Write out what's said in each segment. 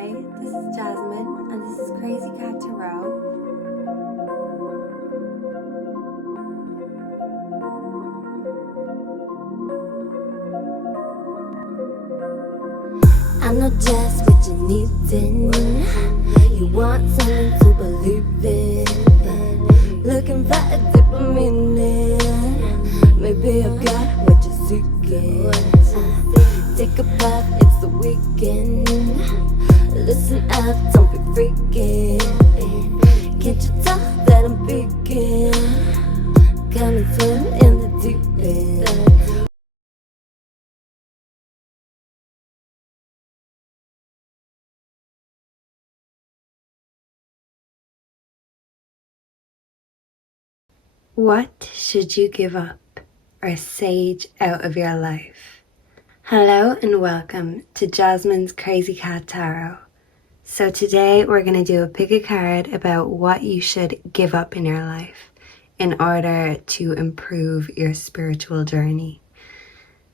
Hi, this is Jasmine, and this is Crazy Cat Tarot. I know just what you need in. You want something to believe in. Looking for a deeper meaning. Maybe I've got what you're seeking. Take a bath, it's the weekend. Listen up, don't be freaking. Can't you tell that I'm peeking? Come and swim in the deep end. What should you give up or sage out of your life? Hello and welcome to Jasmine's Crazy Cat Tarot. So today we're going to do a pick a card about what you should give up in your life in order to improve your spiritual journey.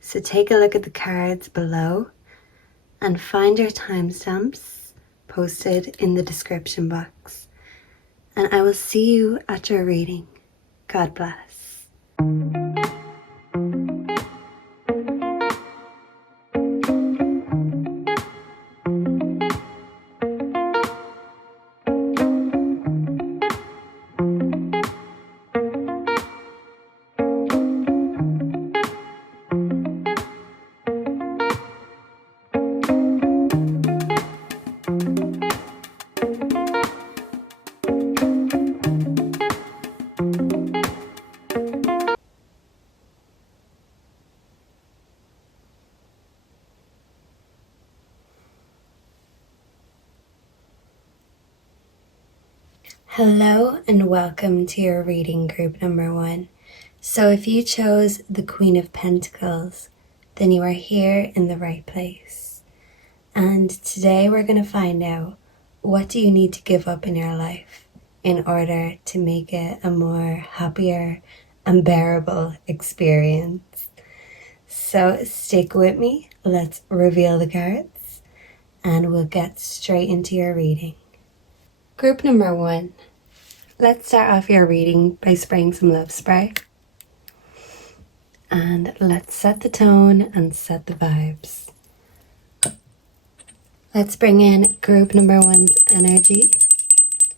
So take a look at the cards below and find your timestamps posted in the description box. And I will see you at your reading. God bless. Hello and welcome to your reading group number 1. So if you chose the Queen of Pentacles, then you are here in the right place. And today we're going to find out, what do you need to give up in your life in order to make it a more happier and bearable experience? So stick with me, let's reveal the cards and we'll get straight into your reading. Group number 1. Let's start off your reading by spraying some love spray. And let's set the tone and set the vibes. Let's bring in group number 1's energy.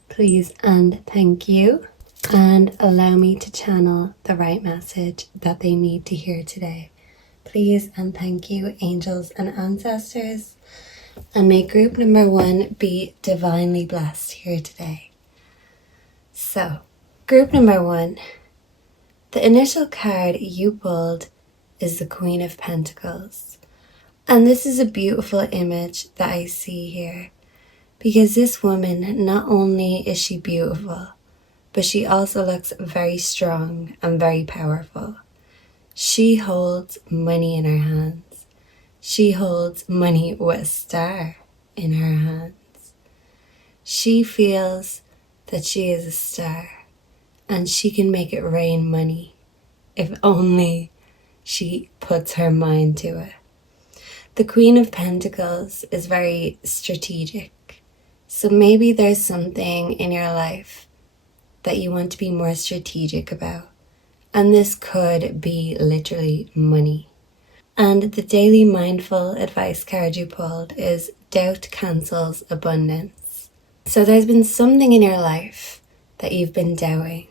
Please and thank you. And allow me to channel the right message that they need to hear today. Please and thank you, angels and ancestors. And may group number 1 be divinely blessed here today. So, group number 1, the initial card you pulled is the Queen of Pentacles. And this is a beautiful image that I see here, because this woman, not only is she beautiful, but she also looks very strong and very powerful. She holds money in her hands. She holds money with a star in her hands. She feels that she is a star and she can make it rain money if only she puts her mind to it. The Queen of Pentacles is very strategic. So maybe there's something in your life that you want to be more strategic about. And this could be literally money. And the daily mindful advice card you pulled is doubt cancels abundance. So there's been something in your life that you've been doubting.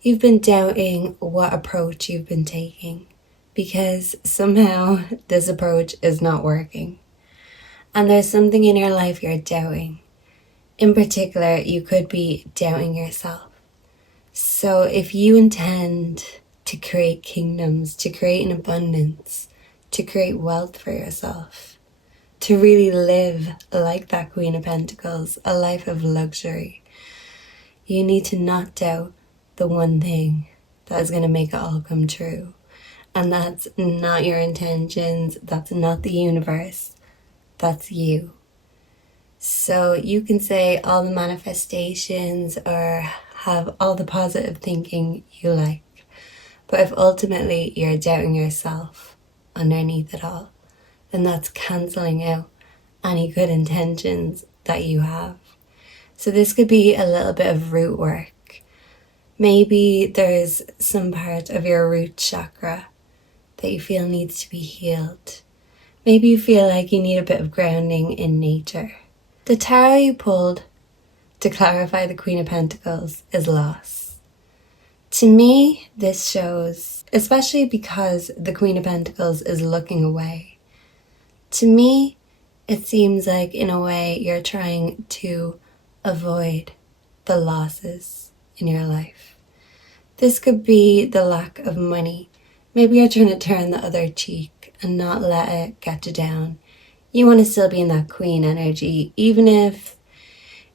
You've been doubting what approach you've been taking because somehow this approach is not working. And there's something in your life you're doubting. In particular, you could be doubting yourself. So if you intend to create kingdoms, to create an abundance, to create wealth for yourself, to really live like that Queen of Pentacles, a life of luxury, you need to not doubt the one thing that is going to make it all come true. And that's not your intentions, that's not the universe, that's you. So you can say all the manifestations or have all the positive thinking you like, but if ultimately you're doubting yourself underneath it all, then that's cancelling out any good intentions that you have. So this could be a little bit of root work. Maybe there's some part of your root chakra that you feel needs to be healed. Maybe you feel like you need a bit of grounding in nature. The tarot you pulled to clarify the Queen of Pentacles is loss. To me, this shows, especially because the Queen of Pentacles is looking away. To me, it seems like in a way you're trying to avoid the losses in your life. This could be the lack of money. Maybe you're trying to turn the other cheek and not let it get you down. You want to still be in that queen energy, even if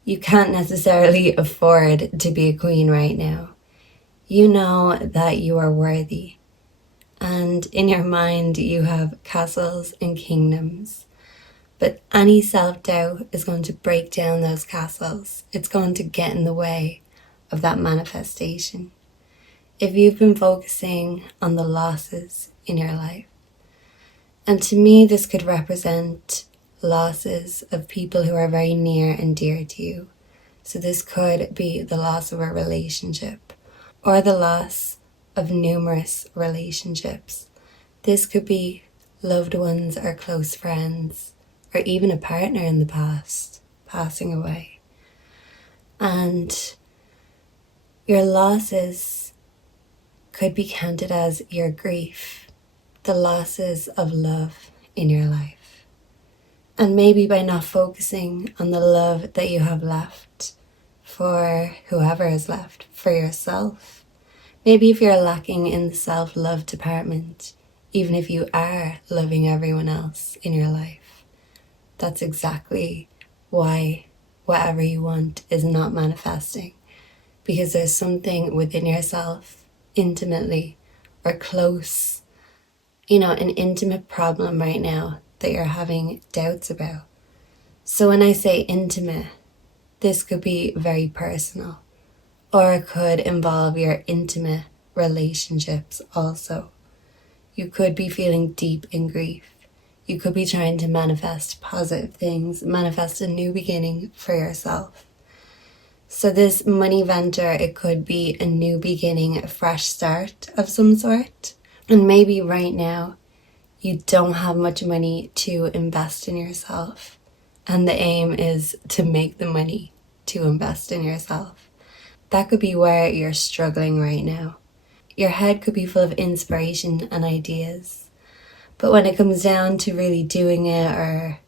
you can't necessarily afford to be a queen right now. You know that you are worthy. And in your mind, you have castles and kingdoms. But any self-doubt is going to break down those castles. It's going to get in the way of that manifestation. If you've been focusing on the losses in your life, and to me this could represent losses of people who are very near and dear to you. So this could be the loss of a relationship or the loss of numerous relationships. This could be loved ones or close friends or even a partner in the past passing away. And your losses could be counted as your grief, the losses of love in your life. And maybe by not focusing on the love that you have left for whoever is left, for yourself. Maybe if you're lacking in the self-love department, even if you are loving everyone else in your life, that's exactly why whatever you want is not manifesting. Because there's something within yourself, intimately or close, an intimate problem right now that you're having doubts about. So when I say intimate, this could be very personal, or it could involve your intimate relationships also. You could be feeling deep in grief. You could be trying to manifest positive things, manifest a new beginning for yourself. So this money venture, it could be a new beginning, a fresh start of some sort. And maybe right now, you don't have much money to invest in yourself. And the aim is to make the money to invest in yourself. That could be where you're struggling right now. Your head could be full of inspiration and ideas. But when it comes down to really doing it or,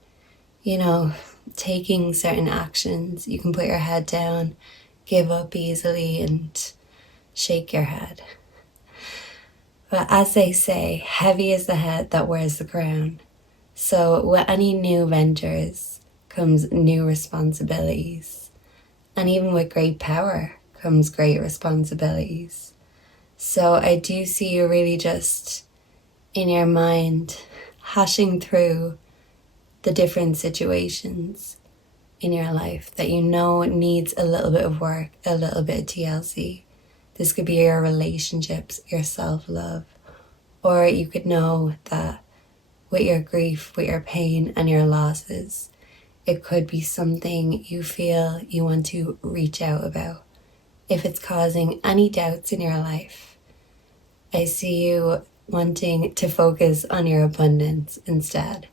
taking certain actions, you can put your head down, give up easily and shake your head. But as they say, heavy is the head that wears the crown. So with any new ventures comes new responsibilities. And even with great power comes great responsibilities. So I do see you really just in your mind hashing through the different situations in your life that needs a little bit of work, a little bit of TLC. This could be your relationships, your self-love, or you could know that with your grief, with your pain and your losses, it could be something you feel you want to reach out about. If it's causing any doubts in your life, I see you wanting to focus on your abundance instead.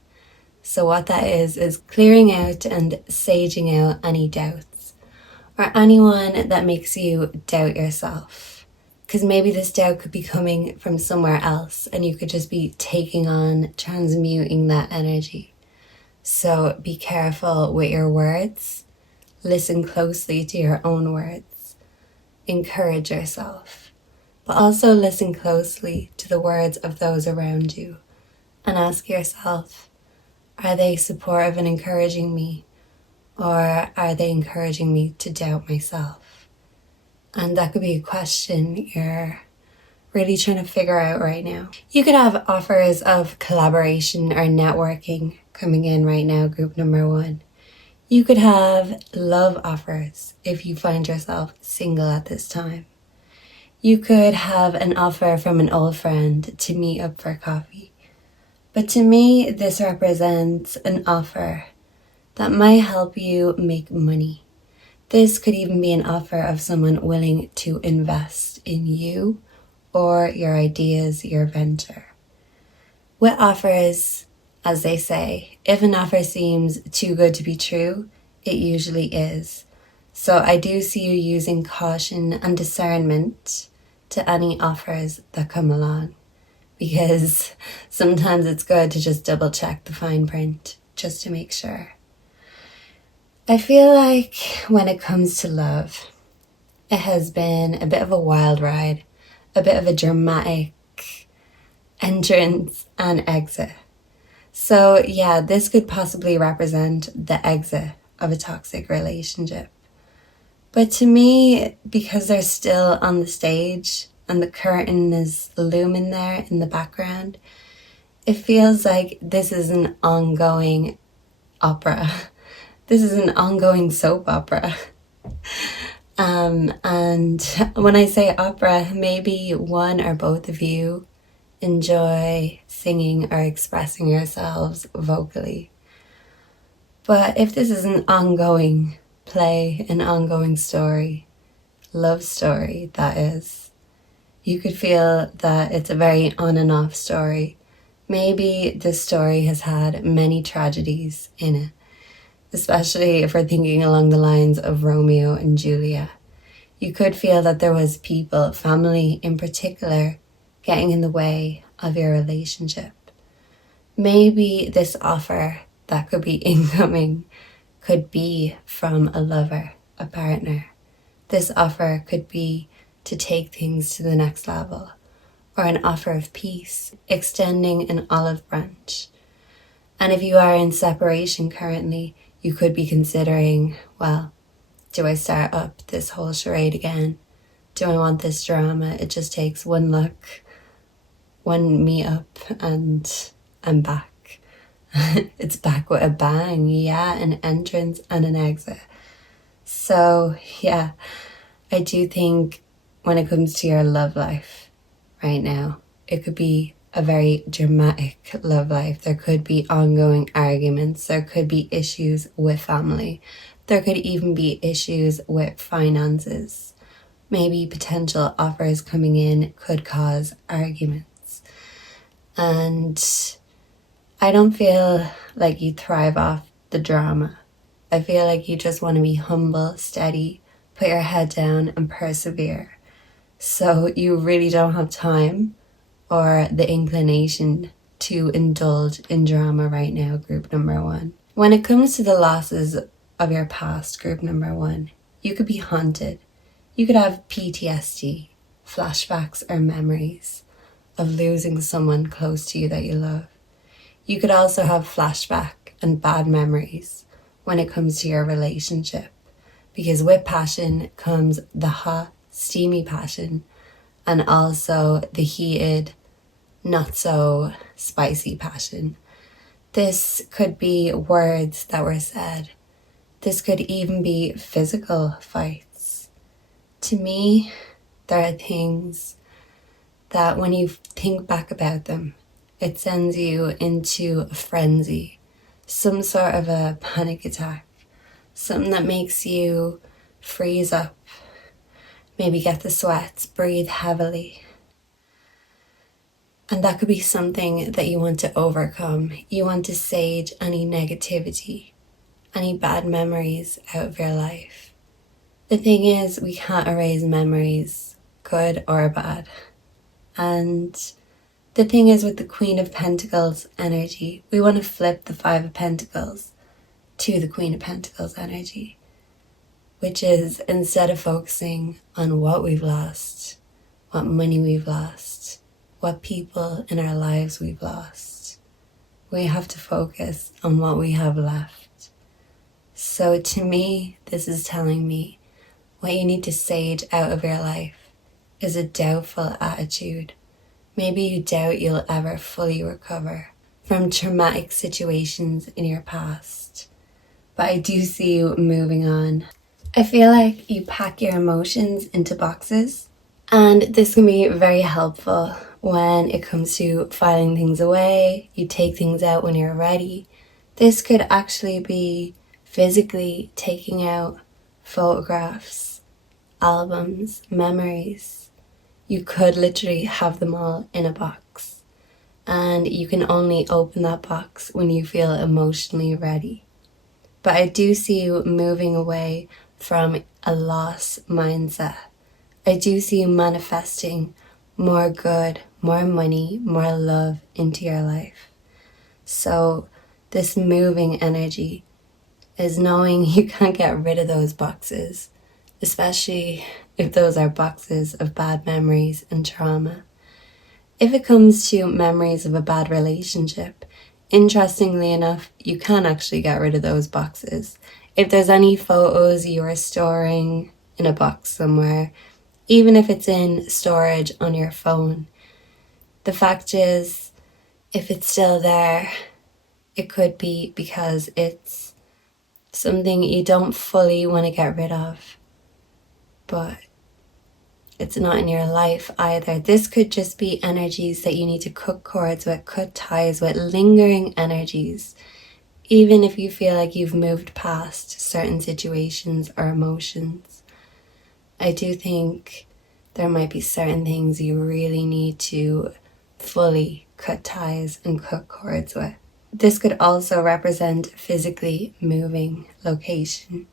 So what that is clearing out and saging out any doubts or anyone that makes you doubt yourself. Because maybe this doubt could be coming from somewhere else and you could just be taking on, transmuting that energy. So be careful with your words. Listen closely to your own words. Encourage yourself. But also listen closely to the words of those around you and ask yourself, are they supportive and encouraging me, or are they encouraging me to doubt myself? And that could be a question you're really trying to figure out right now. You could have offers of collaboration or networking coming in right now, group number 1. You could have love offers if you find yourself single at this time. You could have an offer from an old friend to meet up for coffee. But to me, this represents an offer that might help you make money. This could even be an offer of someone willing to invest in you or your ideas, your venture. With offers, as they say, if an offer seems too good to be true, it usually is. So I do see you using caution and discernment to any offers that come along, because sometimes it's good to just double check the fine print just to make sure. I feel like when it comes to love, it has been a bit of a wild ride, a bit of a dramatic entrance and exit. So yeah, this could possibly represent the exit of a toxic relationship. But to me, because they're still on the stage and the curtain is looming there in the background, it feels like this is an ongoing opera. This is an ongoing soap opera. And when I say opera, maybe one or both of you enjoy singing or expressing yourselves vocally. But if this is an ongoing play, an ongoing story, love story that is, you could feel that it's a very on and off story. Maybe this story has had many tragedies in it, especially if we're thinking along the lines of Romeo and Juliet. You could feel that there was people, family in particular, getting in the way of your relationship. Maybe this offer that could be incoming could be from a lover, a partner. This offer could be to take things to the next level, or an offer of peace, extending an olive branch. And if you are in separation currently, you could be considering, well, do I start up this whole charade again? Do I want this drama? It just takes one look, one meet up, and I'm back. It's back with a bang, yeah, an entrance and an exit. So yeah, I do think when it comes to your love life right now, it could be a very dramatic love life. There could be ongoing arguments. There could be issues with family. There could even be issues with finances. Maybe potential offers coming in could cause arguments. And I don't feel like you thrive off the drama. I feel like you just want to be humble, steady, put your head down and persevere. So you really don't have time or the inclination to indulge in drama right now, group number one. When it comes to the losses of your past, group number one, you could be haunted. You could have PTSD, flashbacks or memories of losing someone close to you that you love. You could also have flashback and bad memories when it comes to your relationship, because with passion comes the hot, steamy passion and also the heated, not so spicy passion. This could be words that were said. This could even be physical fights. To me, there are things that when you think back about them, it sends you into a frenzy, some sort of a panic attack, something that makes you freeze up, maybe get the sweats, breathe heavily. And that could be something that you want to overcome. You want to sage any negativity, any bad memories out of your life. The thing is, we can't erase memories, good or bad. And the thing is, with the Queen of Pentacles energy, we want to flip the Five of Pentacles to the Queen of Pentacles energy, which is, instead of focusing on what we've lost, what money we've lost, what people in our lives we've lost, we have to focus on what we have left. So to me, this is telling me what you need to sage out of your life is a doubtful attitude. Maybe you doubt you'll ever fully recover from traumatic situations in your past. But I do see you moving on. I feel like you pack your emotions into boxes, and this can be very helpful when it comes to filing things away. You take things out when you're ready. This could actually be physically taking out photographs, albums, memories. You could literally have them all in a box, and you can only open that box when you feel emotionally ready. But I do see you moving away from a loss mindset. I do see you manifesting more good, more money, more love into your life. So this moving energy is knowing you can't get rid of those boxes, especially if those are boxes of bad memories and trauma. If it comes to memories of a bad relationship, interestingly enough, you can actually get rid of those boxes. If there's any photos you are storing in a box somewhere, even if it's in storage on your phone, the fact is, if it's still there, it could be because it's something you don't fully want to get rid of, but it's not in your life either. This could just be energies that you need to cut cords with, cut ties with, lingering energies. Even if you feel like you've moved past certain situations or emotions, I do think there might be certain things you really need to fully cut ties and cut cords with. This could also represent physically moving location.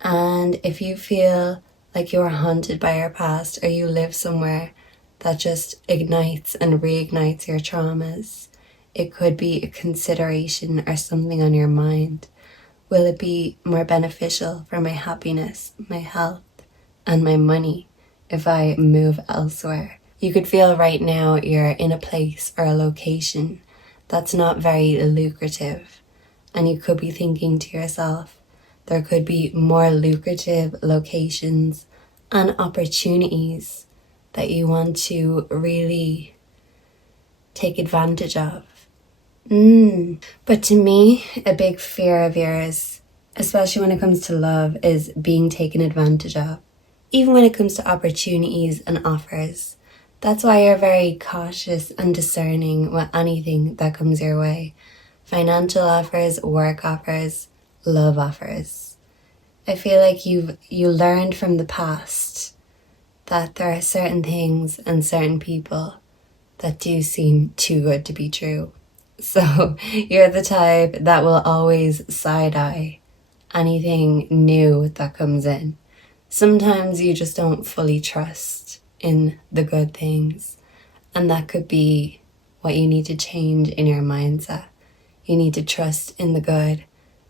And if you feel like you're haunted by your past, or you live somewhere that just ignites and reignites your traumas, it could be a consideration or something on your mind. Will it be more beneficial for my happiness, my health, and my money if I move elsewhere? You could feel right now you're in a place or a location that's not very lucrative, and you could be thinking to yourself, there could be more lucrative locations and opportunities that you want to really take advantage of. But to me, a big fear of yours, especially when it comes to love, is being taken advantage of. Even when it comes to opportunities and offers. That's why you're very cautious and discerning with anything that comes your way. Financial offers, work offers, love offers. I feel like you learned from the past that there are certain things and certain people that do seem too good to be true. So you're the type that will always side-eye anything new that comes in. Sometimes you just don't fully trust in the good things, and that could be what you need to change in your mindset. You need to trust in the good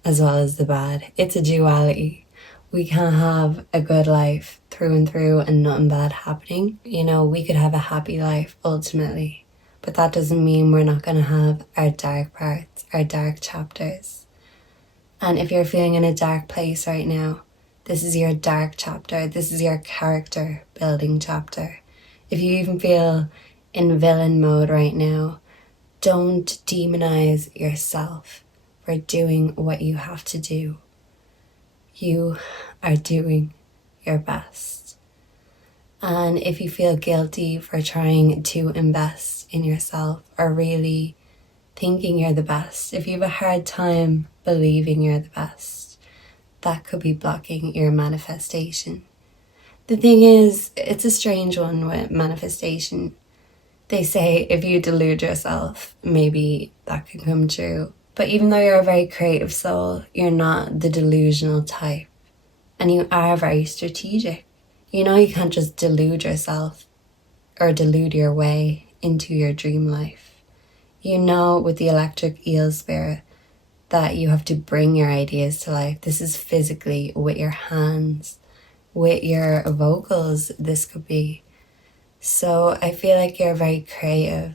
as well as the bad. It's a duality. We can't have a good life through and through and nothing bad happening. You know, we could have a happy life ultimately, but that doesn't mean we're not going to have our dark parts, our dark chapters. And if you're feeling in a dark place right now, this is your dark chapter. This is your character building chapter. If you even feel in villain mode right now, don't demonize yourself for doing what you have to do. You are doing your best. And if you feel guilty for trying to invest in yourself or really thinking you're the best, if you have a hard time believing you're the best, that could be blocking your manifestation. The thing is, it's a strange one with manifestation. They say if you delude yourself, maybe that could come true. But even though you're a very creative soul, you're not the delusional type. And you are very strategic. You know you can't just delude yourself or delude your way into your dream life. You know with the electric eel spirit that you have to bring your ideas to life. This is physically, with your hands, with your vocals, this could be. So I feel like you're very creative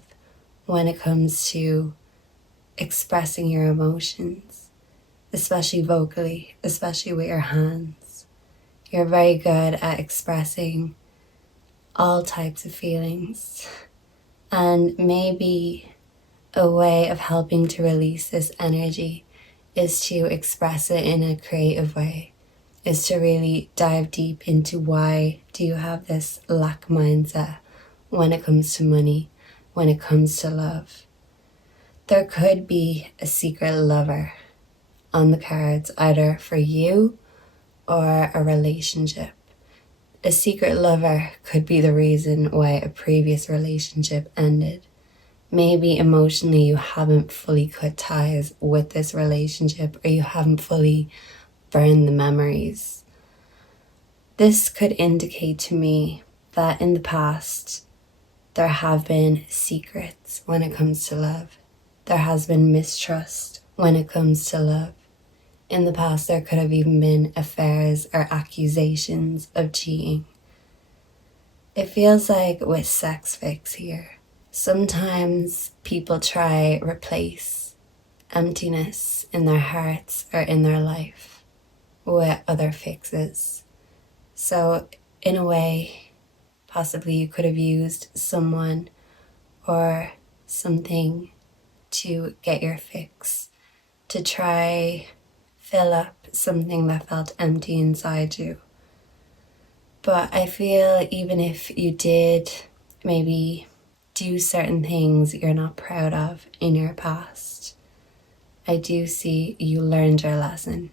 when it comes to expressing your emotions, especially vocally, especially with your hands. You're very good at expressing all types of feelings. And maybe a way of helping to release this energy is to express it in a creative way, is to really dive deep into why do you have this lack mindset when it comes to money, when it comes to love. There could be a secret lover on the cards, either for you or a relationship. A secret lover could be the reason why a previous relationship ended. Maybe emotionally you haven't fully cut ties with this relationship, or you haven't fully burned the memories. This could indicate to me that in the past there have been secrets when it comes to love. There has been mistrust when it comes to love. In the past there could have even been affairs or accusations of cheating. It feels like with sex fix here, sometimes people try replace emptiness in their hearts or in their life with other fixes. So in a way, possibly you could have used someone or something to get your fix, to try fill up something that felt empty inside you. But I feel even if you did maybe do certain things you're not proud of in your past, I do see you learned your lesson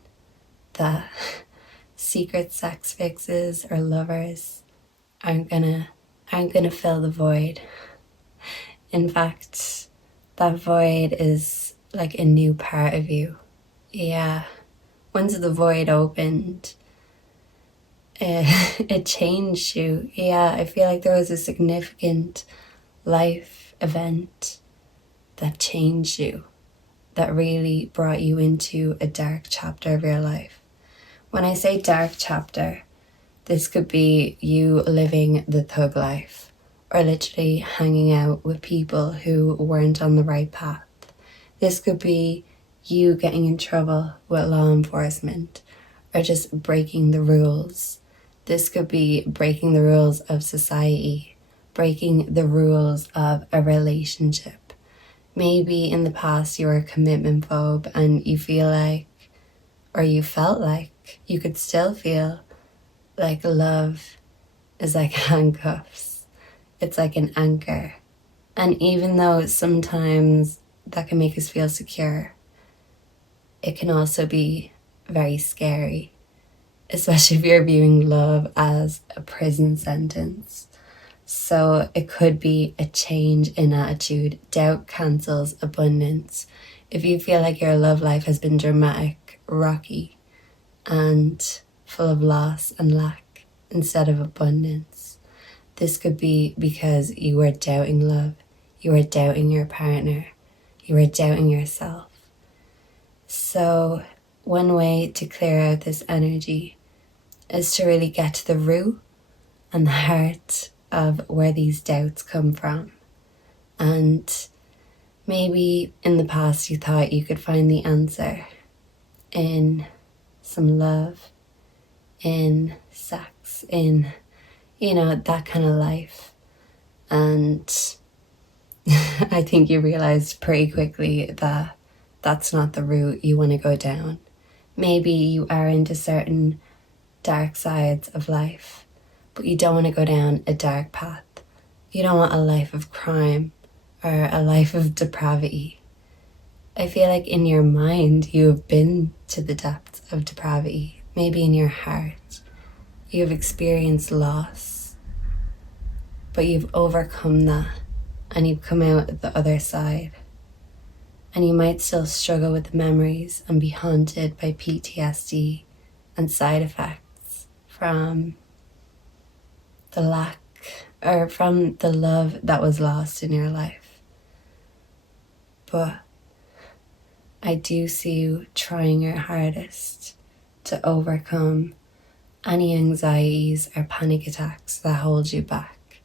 that secret sex fixes or lovers aren't gonna fill the void. In fact, that void is like a new part of you. Yeah, once the void opened, it changed you. Yeah, I feel like there was a significant life event that changed you, that really brought you into a dark chapter of your life. When I say dark chapter, this could be you living the thug life, or literally hanging out with people who weren't on the right path. This could be you getting in trouble with law enforcement, or just breaking the rules. This could be breaking the rules of society, breaking the rules of a relationship. Maybe in the past you were a commitment phobe and you feel like, or you felt like, you could still feel like love is like handcuffs. It's like an anchor. And even though sometimes that can make us feel secure, it can also be very scary, especially if you're viewing love as a prison sentence. So it could be a change in attitude. Doubt cancels abundance. If you feel like your love life has been dramatic, rocky, and full of loss and lack instead of abundance, this could be because you were doubting love, you were doubting your partner, you were doubting yourself. So one way to clear out this energy is to really get to the root and the heart of where these doubts come from. And maybe in the past you thought you could find the answer in some love, in sex, in, that kind of life. And I think you realized pretty quickly that that's not the route you want to go down. Maybe you are into certain dark sides of life, but you don't want to go down a dark path. You don't want a life of crime or a life of depravity. I feel like in your mind you have been to the depths of depravity. Maybe in your heart you have experienced loss, but you've overcome that and you've come out the other side. And you might still struggle with the memories and be haunted by PTSD and side effects from the lack or from the love that was lost in your life. But I do see you trying your hardest to overcome any anxieties or panic attacks that hold you back.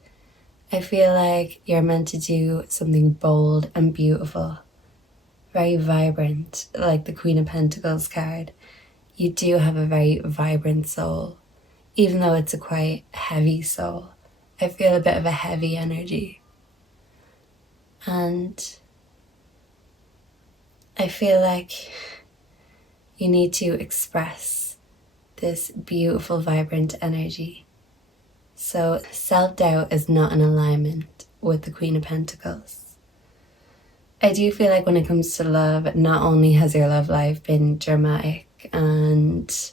I feel like you're meant to do something bold and beautiful, very vibrant, like the Queen of Pentacles card. You do have a very vibrant soul, even though it's a quite heavy soul. I feel a bit of a heavy energy. And I feel like you need to express this beautiful, vibrant energy. So self-doubt is not in alignment with the Queen of Pentacles. I do feel like when it comes to love, not only has your love life been dramatic and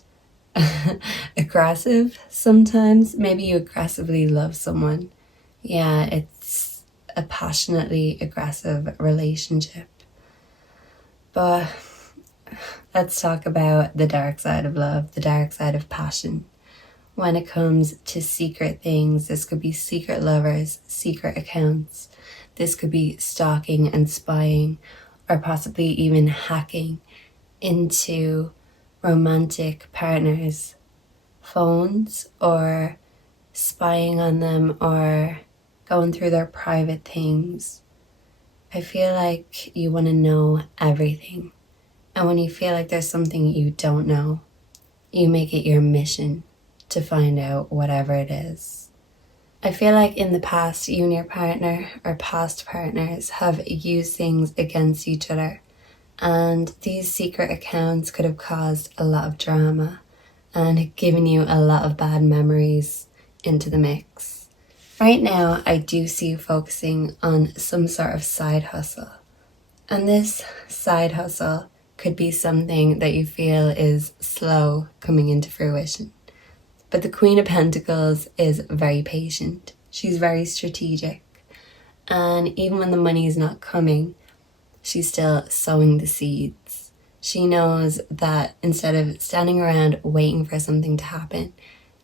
aggressive sometimes, maybe you aggressively love someone. Yeah, it's a passionately aggressive relationship. But let's talk about the dark side of love, the dark side of passion. When it comes to secret things, this could be secret lovers, secret accounts. This could be stalking and spying, or possibly even hacking into romantic partners' phones, or spying on them, or going through their private things. I feel like you want to know everything. And when you feel like there's something you don't know, you make it your mission to find out whatever it is. I feel like in the past, you and your partner or past partners have used things against each other. And these secret accounts could have caused a lot of drama and given you a lot of bad memories into the mix. Right now, I do see you focusing on some sort of side hustle. And this side hustle could be something that you feel is slow coming into fruition. But the Queen of Pentacles is very patient. She's very strategic. And even when the money is not coming, she's still sowing the seeds. She knows that instead of standing around waiting for something to happen,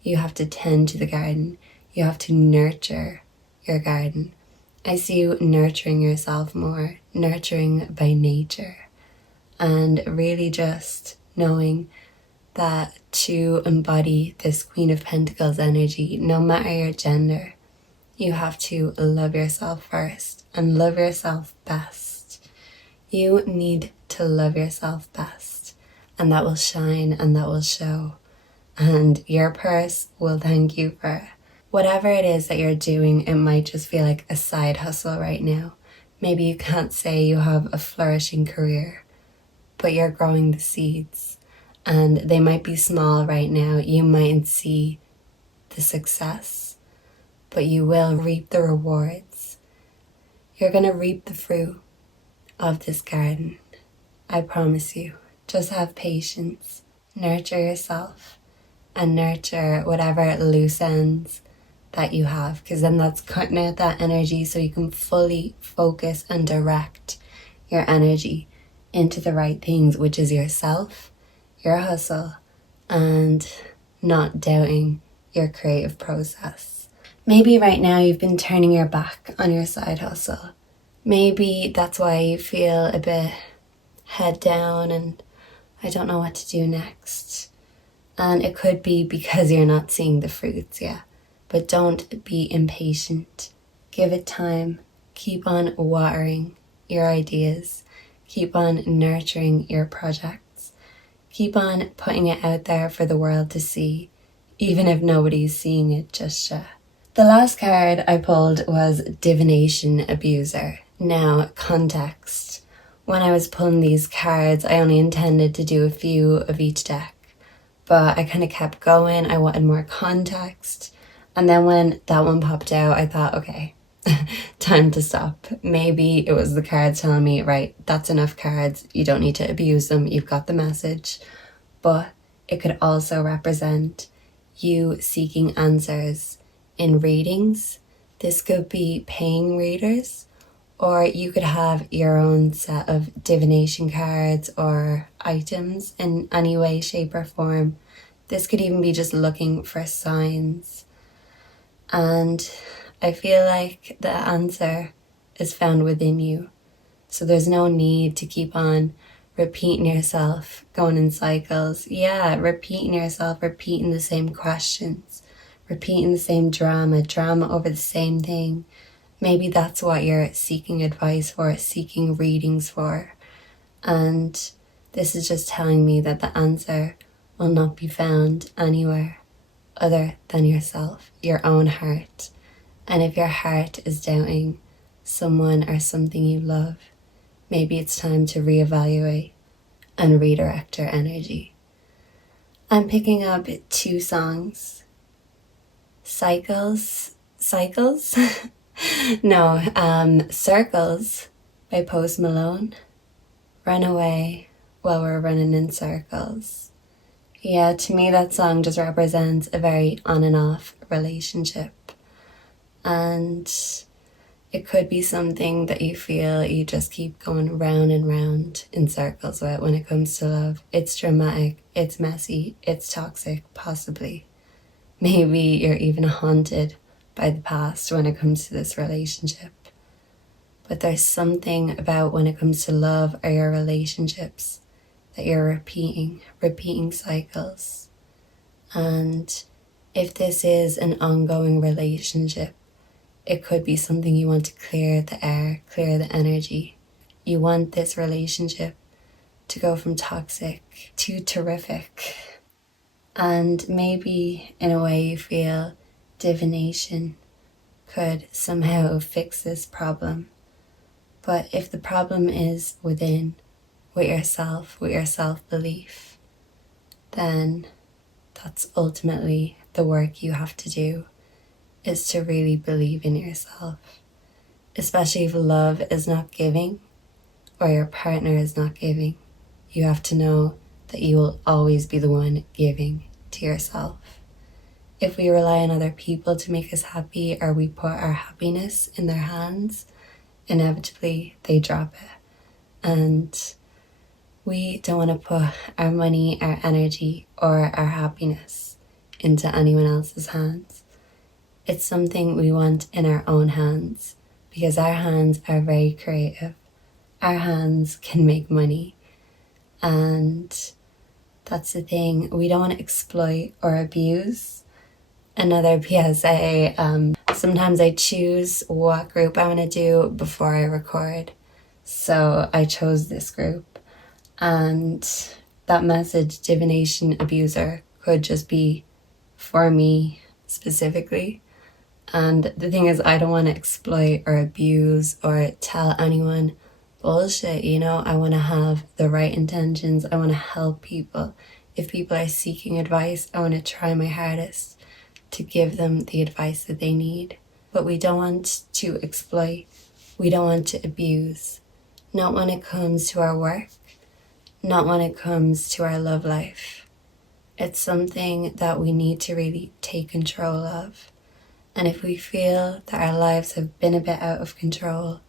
you have to tend to the garden. You have to nurture your garden. I see you nurturing yourself more, nurturing by nature. And really just knowing that to embody this Queen of Pentacles energy, no matter your gender, you have to love yourself first and love yourself best. You need to love yourself best, and that will shine and that will show. And your purse will thank you for it. Whatever it is that you're doing, it might just feel like a side hustle right now. Maybe you can't say you have a flourishing career, but you're growing the seeds. And they might be small right now. You mightn't see the success, but you will reap the rewards. You're going to reap the fruit of this garden. I promise you. Just have patience. Nurture yourself and nurture whatever loose ends that you have, because then that's cutting out that energy so you can fully focus and direct your energy into the right things, which is yourself, your hustle, and not doubting your creative process. Maybe right now you've been turning your back on your side hustle. Maybe that's why you feel a bit head down and I don't know what to do next. And it could be because you're not seeing the fruits yet. But don't be impatient. Give it time. Keep on watering your ideas. Keep on nurturing your projects. Keep on putting it out there for the world to see, even if nobody's seeing it just yet. The last card I pulled was Divination Abuser. Now, context. When I was pulling these cards, I only intended to do a few of each deck. But I kind of kept going. I wanted more context. And then when that one popped out, I thought, okay, time to stop. Maybe it was the cards telling me, right, that's enough cards. You don't need to abuse them. You've got the message. But it could also represent you seeking answers in readings. This could be paying readers, or you could have your own set of divination cards or items in any way, shape, or form. This could even be just looking for signs. And I feel like the answer is found within you. So there's no need to keep on repeating yourself, going in cycles. Yeah, repeating yourself, repeating the same questions, repeating the same drama over the same thing. Maybe that's what you're seeking advice for, seeking readings for. And this is just telling me that the answer will not be found anywhere other than yourself, your own heart. And if your heart is doubting someone or something you love, maybe it's time to reevaluate and redirect your energy. I'm picking up 2 songs. Cycles? No, Circles by Post Malone. Run away while we're running in circles. Yeah, to me that song just represents a very on and off relationship. And it could be something that you feel you just keep going round and round in circles with when it comes to love. It's dramatic, it's messy, it's toxic, possibly. Maybe you're even haunted by the past when it comes to this relationship. But there's something about when it comes to love or your relationships that you're repeating cycles. And if this is an ongoing relationship, it could be something you want to clear the air, clear the energy. You want this relationship to go from toxic to terrific. And maybe in a way you feel divination could somehow fix this problem. But if the problem is within, with yourself, with your self-belief, then that's ultimately the work you have to do, is to really believe in yourself. Especially if love is not giving or your partner is not giving. You have to know that you will always be the one giving to yourself. If we rely on other people to make us happy or we put our happiness in their hands, inevitably they drop it. And we don't want to put our money, our energy, or our happiness into anyone else's hands. It's something we want in our own hands because our hands are very creative. Our hands can make money. And that's the thing. We don't want to exploit or abuse. Another PSA, sometimes I choose what group I want to do before I record. So I chose this group. And that message, divination abuser, could just be for me specifically. And the thing is, I don't want to exploit or abuse or tell anyone bullshit, you know. I want to have the right intentions. I want to help people. If people are seeking advice, I want to try my hardest to give them the advice that they need. But we don't want to exploit. We don't want to abuse. Not when it comes to our work. Not when it comes to our love life. It's something that we need to really take control of. And if we feel that our lives have been a bit out of control,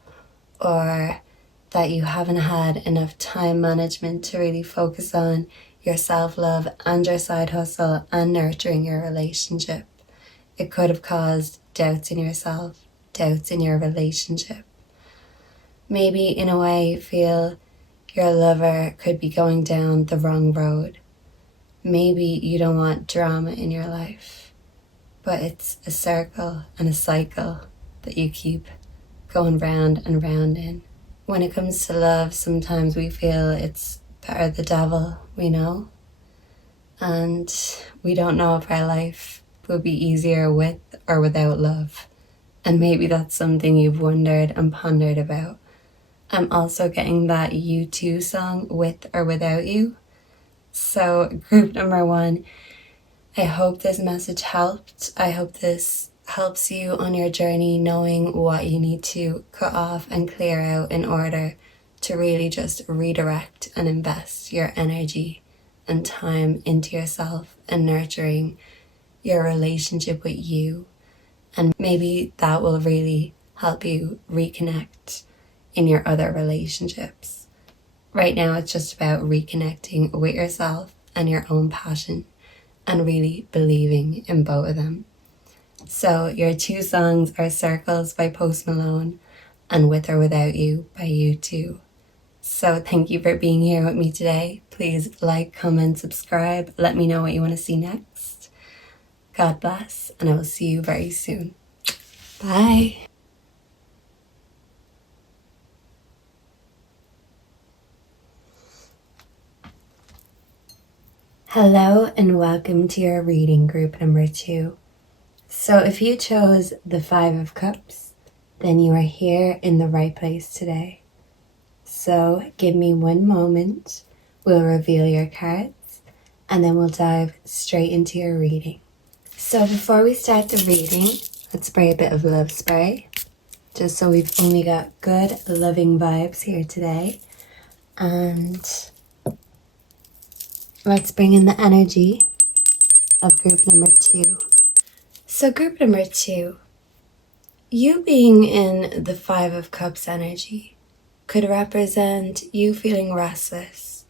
or that you haven't had enough time management to really focus on your self-love and your side hustle and nurturing your relationship, it could have caused doubts in yourself, doubts in your relationship. Maybe in a way you feel your lover could be going down the wrong road. Maybe you don't want drama in your life. But it's a circle and a cycle that you keep going round and round in. When it comes to love, sometimes we feel it's better the devil, we know. And we don't know if our life will be easier with or without love. And maybe that's something you've wondered and pondered about. I'm also getting that U2 song, With or Without You. So group number 1, I hope this message helped. I hope this helps you on your journey, knowing what you need to cut off and clear out in order to really just redirect and invest your energy and time into yourself and nurturing your relationship with you. And maybe that will really help you reconnect in your other relationships. Right now, it's just about reconnecting with yourself and your own passion, and really believing in both of them. So your 2 songs are Circles by Post Malone and With or Without You by U2. So thank you for being here with me today. Please like, comment, subscribe. Let me know what you want to see next. God bless, and I will see you very soon. Bye. Hello and welcome to your reading group number 2. So if you chose the 5 of Cups, then you are here in the right place today. So give me one moment, we'll reveal your cards, and then we'll dive straight into your reading. So before we start the reading, let's spray a bit of love spray. just so we've only got good, loving vibes here today. And let's bring in the energy of group number 2. So group number 2, you being in the 5 of Cups energy could represent you feeling restless.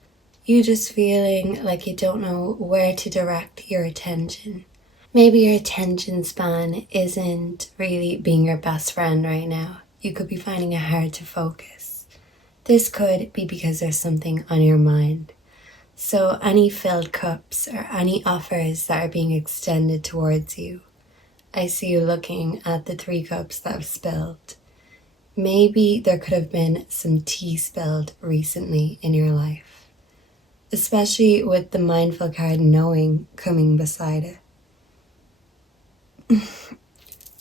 You just feeling like you don't know where to direct your attention. Maybe your attention span isn't really being your best friend right now. You could be finding it hard to focus. This could be because there's something on your mind. So any filled cups or any offers that are being extended towards you, I see you looking at the 3 cups that have spilled. Maybe there could have been some tea spilled recently in your life, especially with the mindful card knowing coming beside it.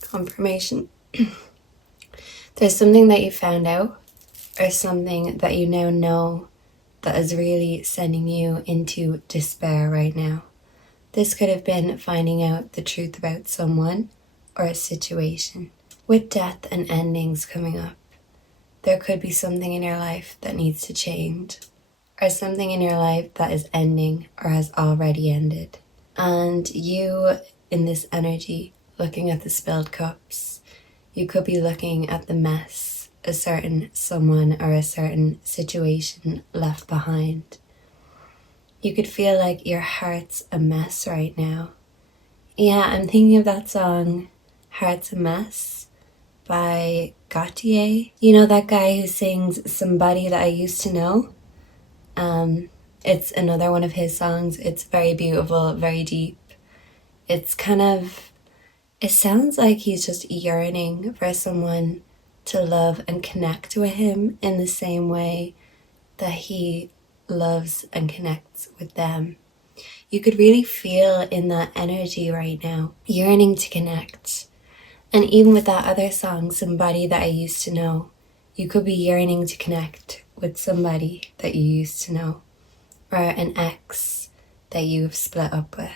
Confirmation. There's something that you found out or something that you now know that is really sending you into despair right now. This could have been finding out the truth about someone or a situation. With death and endings coming up, there could be something in your life that needs to change, or something in your life that is ending or has already ended. And you, in this energy, looking at the spilled cups, you could be looking at the mess a certain someone or a certain situation left behind. You could feel like your heart's a mess right now. Yeah, I'm thinking of that song, Heart's a Mess, by Gautier. You know that guy who sings Somebody That I Used to Know? It's another one of his songs. It's very beautiful, very deep. It sounds like he's just yearning for someone to love and connect with him in the same way that he loves and connects with them. You could really feel in that energy right now, yearning to connect. And even with that other song, Somebody That I Used to Know, you could be yearning to connect with somebody that you used to know, or an ex that you've split up with.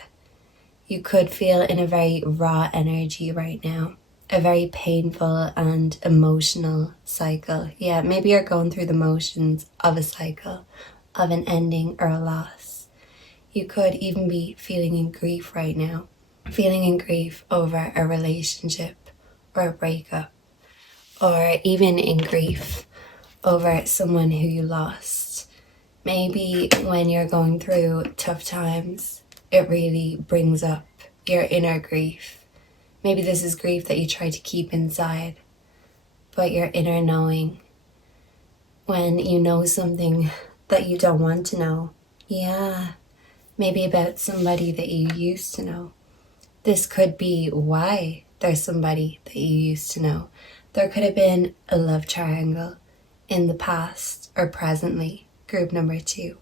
You could feel in a very raw energy right now, a very painful and emotional cycle. Yeah, maybe you're going through the motions of a cycle, of an ending or a loss. You could even be feeling in grief right now, feeling in grief over a relationship or a breakup, or even in grief over someone who you lost. Maybe when you're going through tough times, it really brings up your inner grief. Maybe this is grief that you try to keep inside, but your inner knowing, when you know something that you don't want to know. Yeah, maybe about somebody that you used to know. This could be why there's somebody that you used to know. There could have been a love triangle in the past or presently, group number 2.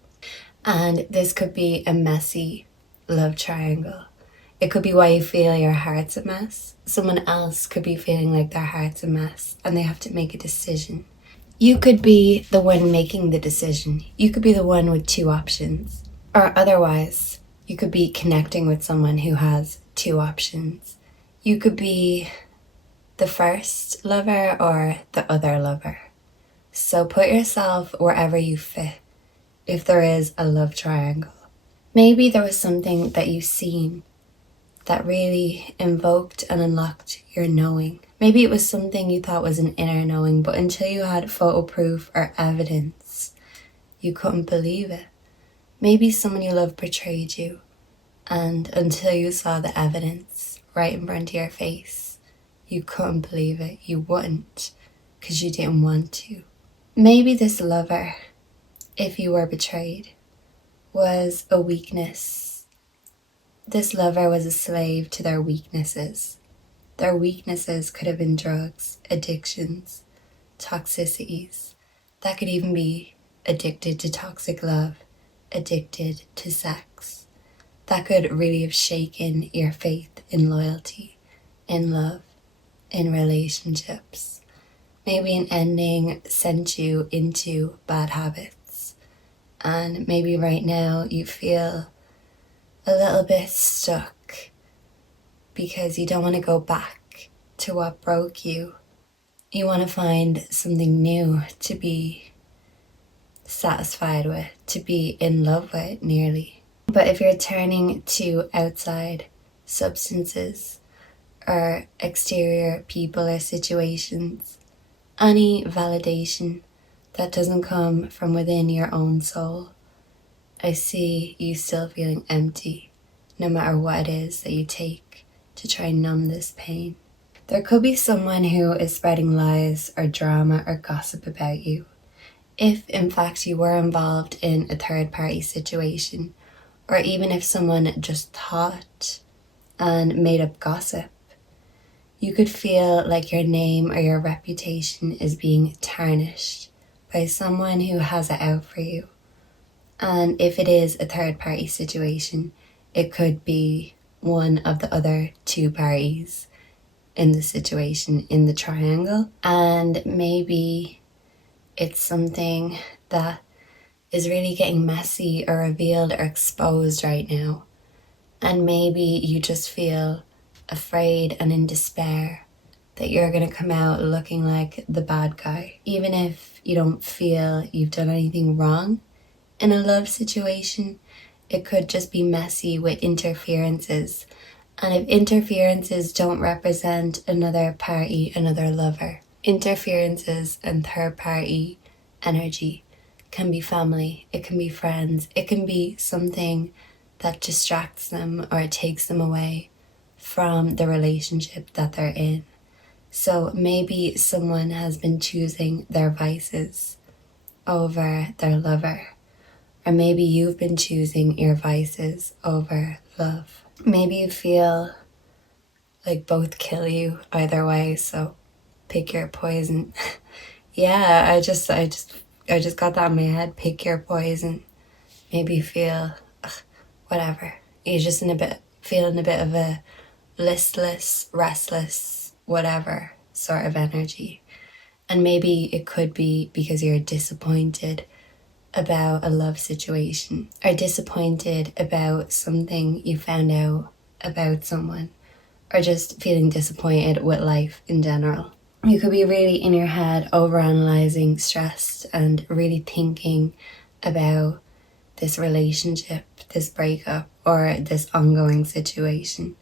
And this could be a messy love triangle. It could be why you feel your heart's a mess. Someone else could be feeling like their heart's a mess and they have to make a decision. You could be the one making the decision. You could be the one with 2 options. Or otherwise, you could be connecting with someone who has 2 options. You could be the first lover or the other lover. So put yourself wherever you fit if there is a love triangle. Maybe there was something that you've seen that really invoked and unlocked your knowing. Maybe it was something you thought was an inner knowing, but until you had photo proof or evidence, you couldn't believe it. Maybe someone you love betrayed you, and until you saw the evidence right in front of your face, you couldn't believe it. You wouldn't, because you didn't want to. Maybe this lover, if you were betrayed, was a weakness. This lover was a slave to their weaknesses. Their weaknesses could have been drugs, addictions, toxicities. That could even be addicted to toxic love, addicted to sex. That could really have shaken your faith in loyalty, in love, in relationships. Maybe an ending sent you into bad habits. And maybe right now you feel a little bit stuck because you don't want to go back to what broke you. You want to find something new to be satisfied with, to be in love with nearly. But if you're turning to outside substances or exterior people or situations, any validation that doesn't come from within your own soul, I see you still feeling empty, no matter what it is that you take to try and numb this pain. There could be someone who is spreading lies or drama or gossip about you. If in fact you were involved in a third party situation, or even if someone just thought and made up gossip, you could feel like your name or your reputation is being tarnished by someone who has it out for you. And if it is a third party situation, it could be one of the other two parties in the situation, in the triangle. And maybe it's something that is really getting messy or revealed or exposed right now. And maybe you just feel afraid and in despair that you're going to come out looking like the bad guy. Even if you don't feel you've done anything wrong in a love situation, it could just be messy with interferences. And if interferences don't represent another party, another lover, interferences and third party energy can be family, it can be friends, it can be something that distracts them or takes them away from the relationship that they're in. So maybe someone has been choosing their vices over their lover, or maybe you've been choosing your vices over love. Maybe you feel like both kill you either way, so pick your poison. Yeah, I just got that in my head. Pick your poison. Maybe you feel whatever. You're just feeling a bit of a listless, restless, whatever sort of energy. And maybe it could be because you're disappointed about a love situation, or disappointed about something you found out about someone, or just feeling disappointed with life in general. You could be really in your head overanalyzing, stressed, and really thinking about this relationship, this breakup, or this ongoing situation.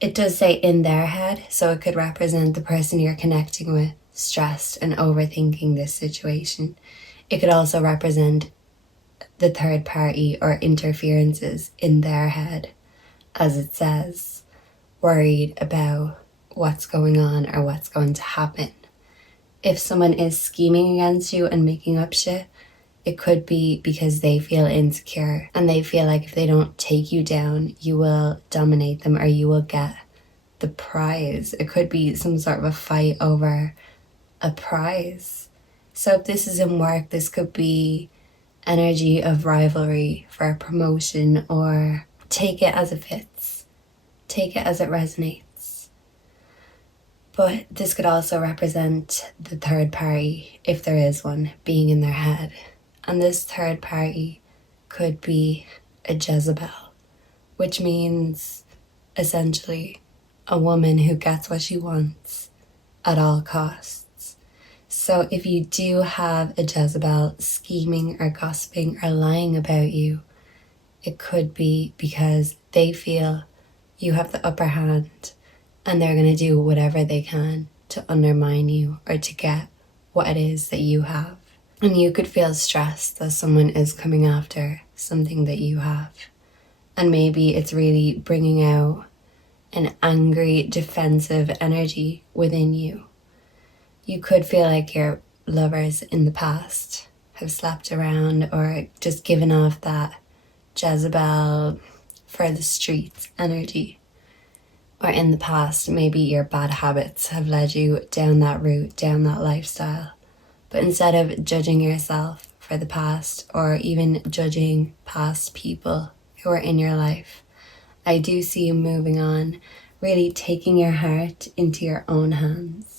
It does say in their head, so it could represent the person you're connecting with, stressed and overthinking this situation. It could also represent the third party or interferences in their head, as it says, worried about what's going on or what's going to happen. If someone is scheming against you and making up shit, it could be because they feel insecure and they feel like if they don't take you down, you will dominate them or you will get the prize. It could be some sort of a fight over a prize. So if this is in work, this could be energy of rivalry for a promotion, or take it as it fits. Take it as it resonates. But this could also represent the third party, if there is one, being in their head. And this third party could be a Jezebel, which means essentially a woman who gets what she wants at all costs. So if you do have a Jezebel scheming or gossiping or lying about you, it could be because they feel you have the upper hand and they're going to do whatever they can to undermine you or to get what it is that you have. And you could feel stressed that someone is coming after something that you have. And maybe it's really bringing out an angry, defensive energy within you. You could feel like your lovers in the past have slept around or just given off that Jezebel for the streets energy. Or in the past, maybe your bad habits have led you down that route, down that lifestyle. But instead of judging yourself for the past or even judging past people who are in your life, I do see you moving on, really taking your heart into your own hands.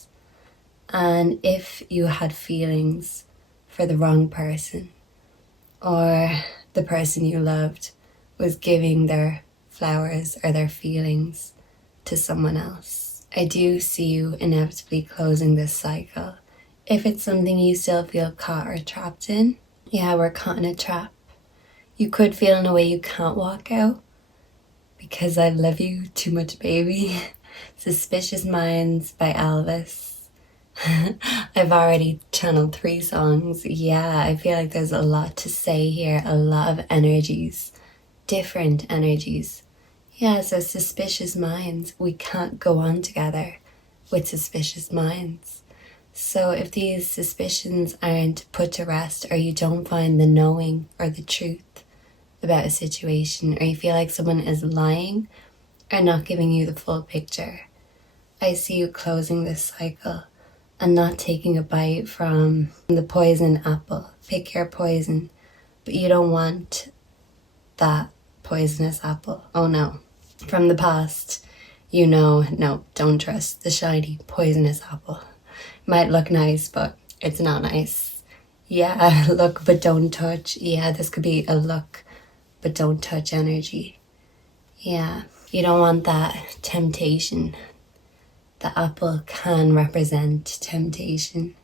And if you had feelings for the wrong person, or the person you loved was giving their flowers or their feelings to someone else, I do see you inevitably closing this cycle. If it's something you still feel caught or trapped in, yeah, we're caught in a trap. You could feel in a way you can't walk out. Because I Love You Too Much Baby. Suspicious Minds by Elvis. I've already channeled 3 songs. Yeah, I feel like there's a lot to say here, a lot of energies, different energies. Yeah, so suspicious minds, we can't go on together with suspicious minds. So if these suspicions aren't put to rest, or you don't find the knowing or the truth about a situation, or you feel like someone is lying or not giving you the full picture, I see you closing this cycle and not taking a bite from the poison apple. Pick your poison, but you don't want that poisonous apple. Oh no. From the past, you know, no, don't trust the shiny poisonous apple. Might look nice, but it's not nice. Yeah, look but don't touch. Yeah, this could be a look but don't touch energy. Yeah, you don't want that temptation. The apple can represent temptation,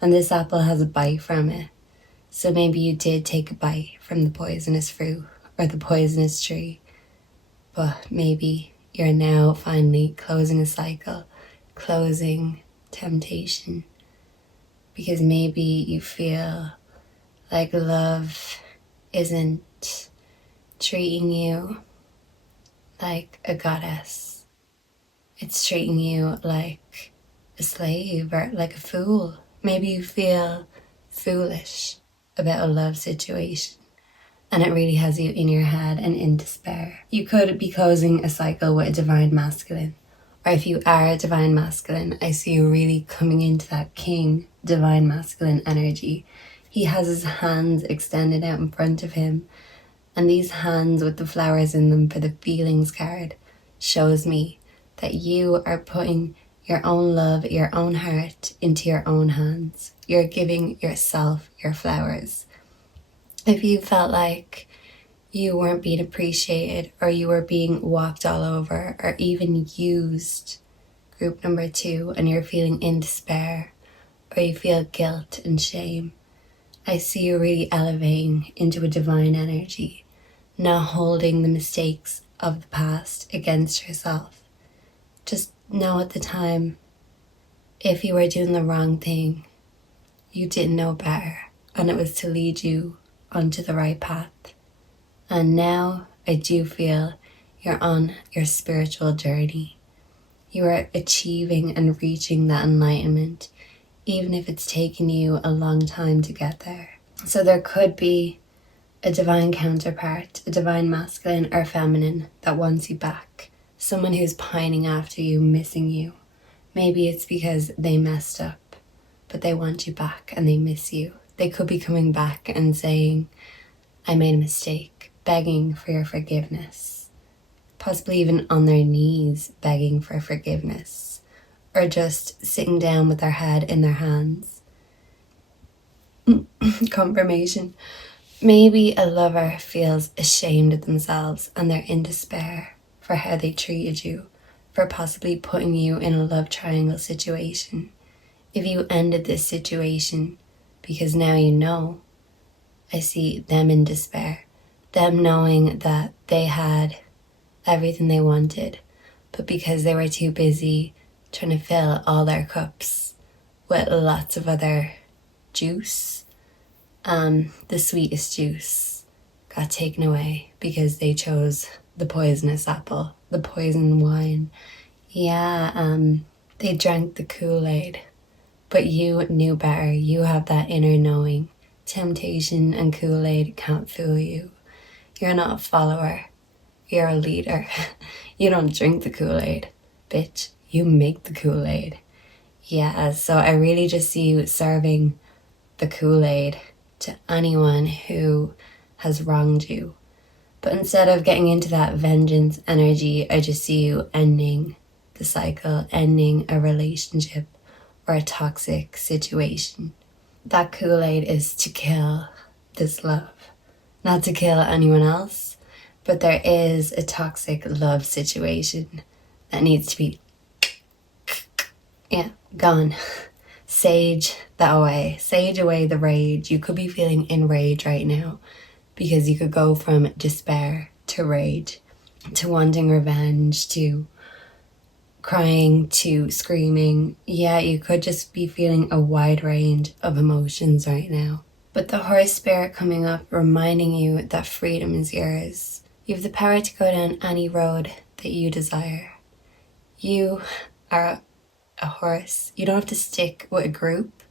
and this apple has a bite from it. So maybe you did take a bite from the poisonous fruit or the poisonous tree, but maybe you're now finally closing a cycle, closing temptation, because maybe you feel like love isn't treating you like a goddess. It's treating you like a slave or like a fool. Maybe you feel foolish about a love situation, and it really has you in your head and in despair. You could be closing a cycle with a divine masculine, or if you are a divine masculine, I see you really coming into that king divine masculine energy. He has his hands extended out in front of him, and these hands with the flowers in them for the feelings card shows me that you are putting your own love, your own heart into your own hands. You're giving yourself your flowers. If you felt like you weren't being appreciated, or you were being walked all over, or even used, group number 2, and you're feeling in despair, or you feel guilt and shame, I see you really elevating into a divine energy, not holding the mistakes of the past against yourself. Just know at the time, if you were doing the wrong thing, you didn't know better, and it was to lead you onto the right path. And now I do feel you're on your spiritual journey. You are achieving and reaching that enlightenment, even if it's taken you a long time to get there. So there could be a divine counterpart, a divine masculine or feminine that wants you back. Someone who's pining after you, missing you. Maybe it's because they messed up, but they want you back and they miss you. They could be coming back and saying, I made a mistake, begging for your forgiveness. Possibly even on their knees begging for forgiveness, or just sitting down with their head in their hands. Confirmation. Maybe a lover feels ashamed of themselves and they're in despair for how they treated you, for possibly putting you in a love triangle situation. If you ended this situation because now you know, I see them in despair, them knowing that they had everything they wanted, but because they were too busy trying to fill all their cups with lots of other juice, the sweetest juice got taken away because they chose the poisonous apple, the poison wine. Yeah, they drank the Kool-Aid, but you knew better. You have that inner knowing. Temptation and Kool-Aid can't fool you. You're not a follower. You're a leader. You don't drink the Kool-Aid, bitch. You make the Kool-Aid. Yeah, so I really just see you serving the Kool-Aid to anyone who has wronged you. But instead of getting into that vengeance energy, I just see you ending the cycle, ending a relationship or a toxic situation. That Kool-Aid is to kill this love, not to kill anyone else, but there is a toxic love situation that needs to be Yeah, gone. Sage that away. Sage away the rage. You could be feeling enraged right now because you could go from despair to rage, to wanting revenge, to crying, to screaming. Yeah, you could just be feeling a wide range of emotions right now. But the horse spirit coming up, reminding you that freedom is yours. You have the power to go down any road that you desire. You are a horse. You don't have to stick with a group.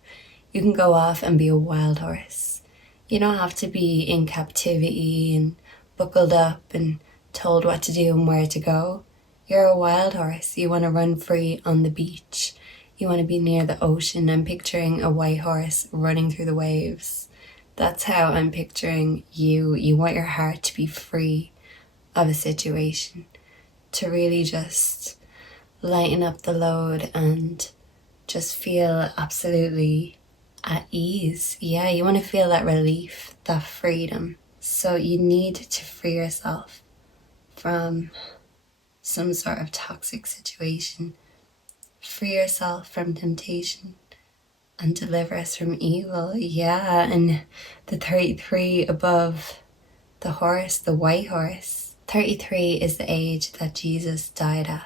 You can go off and be a wild horse. You don't have to be in captivity and buckled up and told what to do and where to go. You're a wild horse. You want to run free on the beach. You want to be near the ocean. I'm picturing a white horse running through the waves. That's how I'm picturing you. You want your heart to be free of a situation, to really just lighten up the load and just feel absolutely at ease. Yeah, you want to feel that relief, that freedom. So you need to free yourself from some sort of toxic situation. Free yourself from temptation and deliver us from evil. Yeah, and the 33 above the horse, the white horse. 33 is the age that Jesus died at.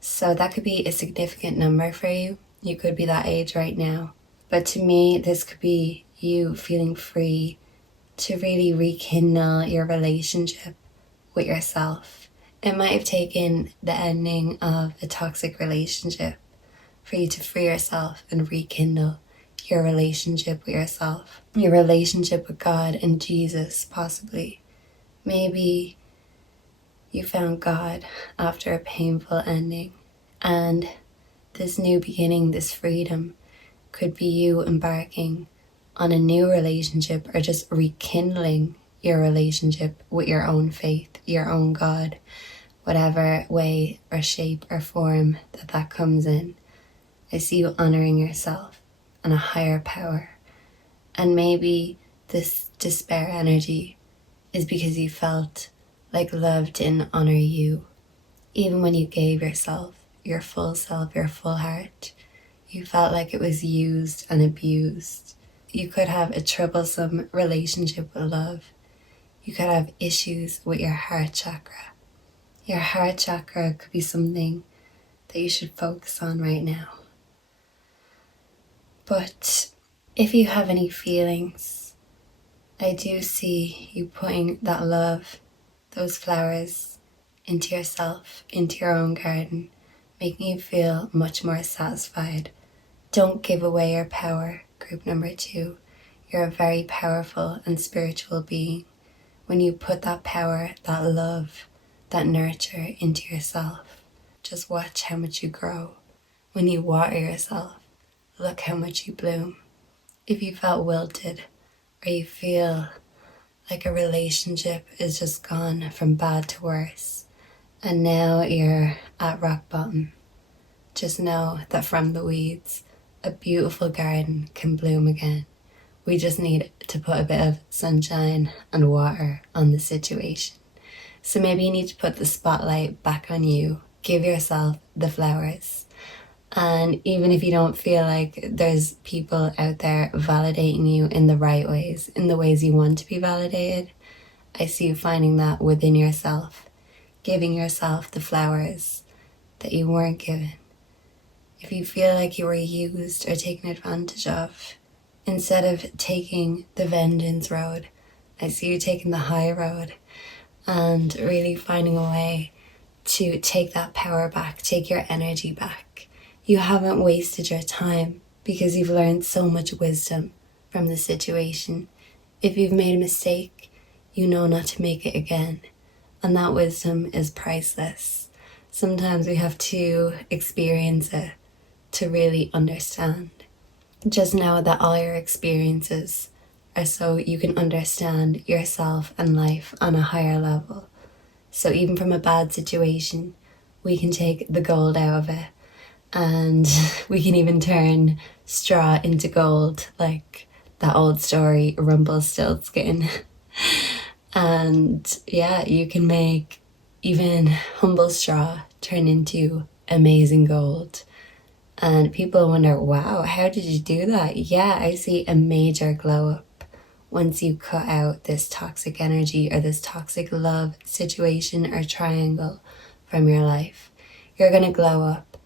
So that could be a significant number for you. You could be that age right now. But to me, this could be you feeling free to really rekindle your relationship with yourself. It might have taken the ending of a toxic relationship for you to free yourself and rekindle your relationship with yourself, your relationship with God and Jesus, possibly. Maybe you found God after a painful ending, and this new beginning, this freedom, could be you embarking on a new relationship or just rekindling your relationship with your own faith, your own God, whatever way or shape or form that comes in. I see you honoring yourself and a higher power. And maybe this despair energy is because you felt like love didn't honor you. Even when you gave yourself, your full self, your full heart, you felt like it was used and abused. You could have a troublesome relationship with love. You could have issues with your heart chakra. Your heart chakra could be something that you should focus on right now. But if you have any feelings, I do see you putting that love, those flowers, into yourself, into your own garden, making you feel much more satisfied. Don't give away your power, group number 2. You're a very powerful and spiritual being. When you put that power, that love, that nurture into yourself, just watch how much you grow. When you water yourself, look how much you bloom. If you felt wilted, or you feel like a relationship is just gone from bad to worse, and now you're at rock bottom, just know that from the weeds, a beautiful garden can bloom again. We just need to put a bit of sunshine and water on the situation. So maybe you need to put the spotlight back on you. Give yourself the flowers. And even if you don't feel like there's people out there validating you in the right ways, in the ways you want to be validated, I see you finding that within yourself. Giving yourself the flowers that you weren't given. If you feel like you were used or taken advantage of, instead of taking the vengeance road, I see you taking the high road and really finding a way to take that power back, take your energy back. You haven't wasted your time because you've learned so much wisdom from the situation. If you've made a mistake, you know not to make it again. And that wisdom is priceless. Sometimes we have to experience it to really understand. Just know that all your experiences are so you can understand yourself and life on a higher level. So even from a bad situation, we can take the gold out of it, and we can even turn straw into gold, like that old story, Rumpelstiltskin. And yeah, you can make even humble straw turn into amazing gold. And people wonder, wow, how did you do that? Yeah, I see a major glow up once you cut out this toxic energy or this toxic love situation or triangle from your life. You're going to glow up,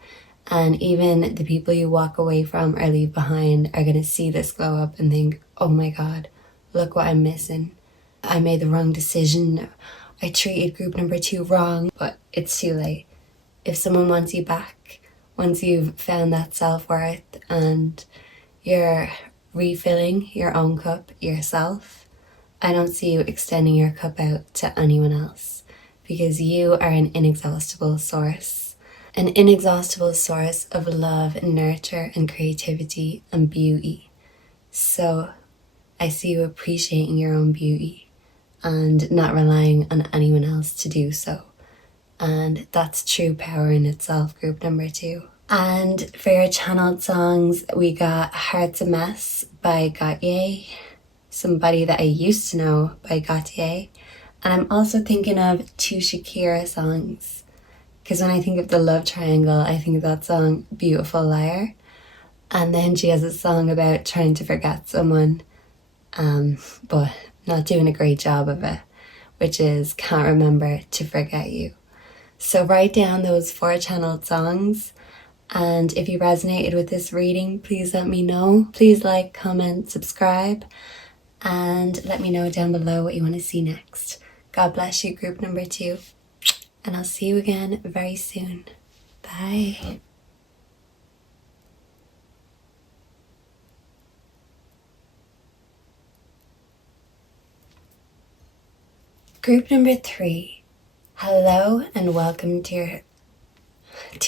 and even the people you walk away from or leave behind are going to see this glow up and think, oh my God, look what I'm missing. I made the wrong decision. I treated group number 2 wrong, but it's too late. If someone wants you back, once you've found that self-worth and you're refilling your own cup yourself, I don't see you extending your cup out to anyone else, because you are an inexhaustible source of love and nurture and creativity and beauty. So I see you appreciating your own beauty and not relying on anyone else to do so. And that's true power in itself, group number 2. And for your channeled songs, we got Heart's a Mess by Gautier, Somebody That I Used to Know by Gautier. And I'm also thinking of 2 Shakira songs, because when I think of the love triangle, I think of that song, Beautiful Liar. And then she has a song about trying to forget someone, but not doing a great job of it, which is Can't Remember to Forget You. So write down those 4 channeled songs, and if you resonated with this reading, please let me know. Please like, comment, subscribe, and let me know down below what you want to see next. God bless you, group number 2, and I'll see you again very soon. Bye. Group number 3. Hello and welcome to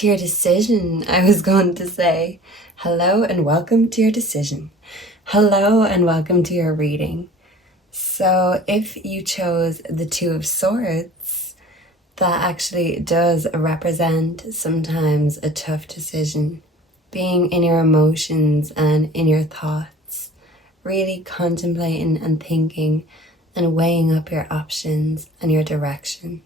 your decision. I was going to say hello and welcome to your decision. Hello and welcome to your reading. So if you chose the 2 of Swords, that actually does represent sometimes a tough decision. Being in your emotions and in your thoughts, really contemplating and thinking and weighing up your options and your directions.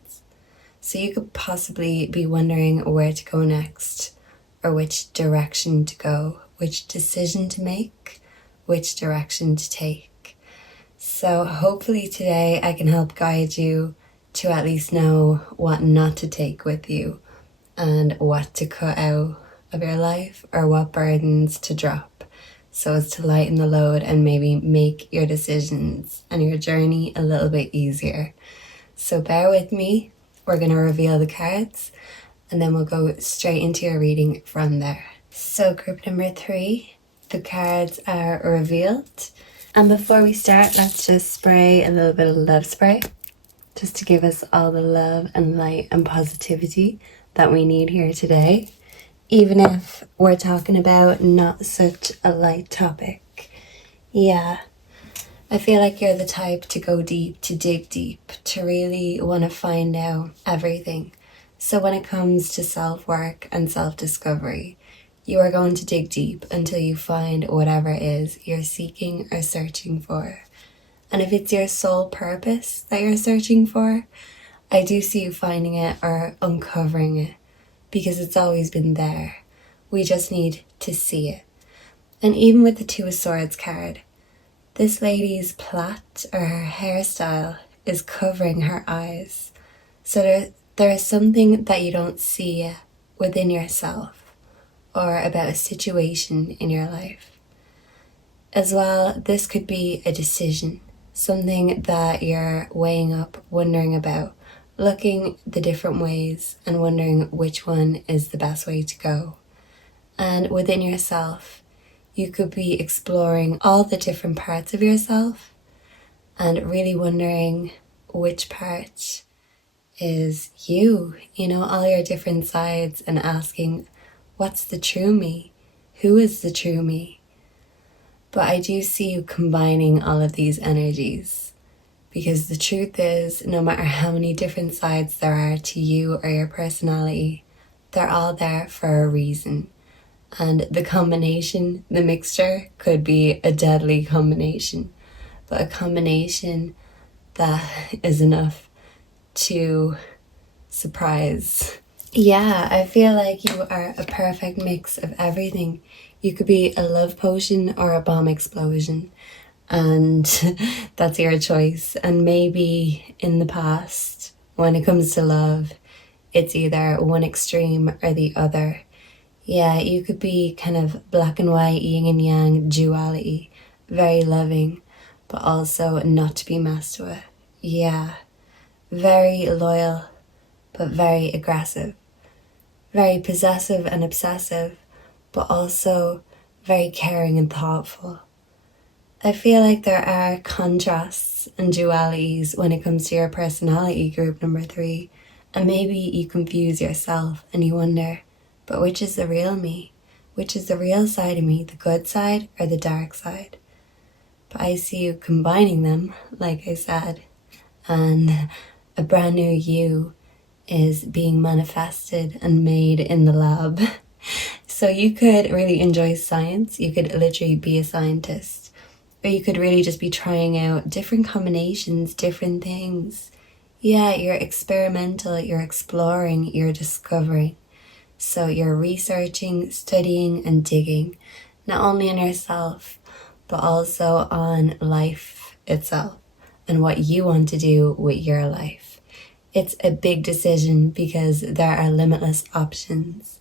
So you could possibly be wondering where to go next, or which direction to go, which decision to make, which direction to take. So hopefully today I can help guide you to at least know what not to take with you and what to cut out of your life, or what burdens to drop, so as to lighten the load and maybe make your decisions and your journey a little bit easier. So bear with me. We're going to reveal the cards, and then we'll go straight into your reading from there. So group number 3, the cards are revealed. And before we start, let's just spray a little bit of love spray, just to give us all the love and light and positivity that we need here today, even if we're talking about not such a light topic. Yeah. I feel like you're the type to go deep, to dig deep, to really want to find out everything. So when it comes to self-work and self-discovery, you are going to dig deep until you find whatever it is you're seeking or searching for. And if it's your sole purpose that you're searching for, I do see you finding it or uncovering it, because it's always been there. We just need to see it. And even with the 2 of Swords card, this lady's plait or her hairstyle is covering her eyes. So there is something that you don't see within yourself or about a situation in your life. As well, this could be a decision, something that you're weighing up, wondering about, looking the different ways and wondering which one is the best way to go. And within yourself, you could be exploring all the different parts of yourself and really wondering which part is you, all your different sides, and asking, what's the true me? Who is the true me? But I do see you combining all of these energies, because the truth is, no matter how many different sides there are to you or your personality, they're all there for a reason. And the combination, the mixture, could be a deadly combination, but a combination that is enough to surprise Yeah, I feel like you are a perfect mix of everything. You could be a love potion or a bomb explosion, and that's your choice. And maybe in the past, when it comes to love, it's either one extreme or the other. Yeah, you could be kind of black and white, yin and yang, duality, very loving, but also not to be messed with. Yeah, very loyal, but very aggressive, very possessive and obsessive, but also very caring and thoughtful. I feel like there are contrasts and dualities when it comes to your personality group number 3, and maybe you confuse yourself and you wonder, but which is the real me? Which is the real side of me, the good side or the dark side? But I see you combining them, like I said, and a brand new you is being manifested and made in the lab. So you could really enjoy science. You could literally be a scientist. Or you could really just be trying out different combinations, different things. Yeah, you're experimental, you're exploring, you're discovering. So you're researching, studying, and digging, not only on yourself, but also on life itself and what you want to do with your life. It's a big decision because there are limitless options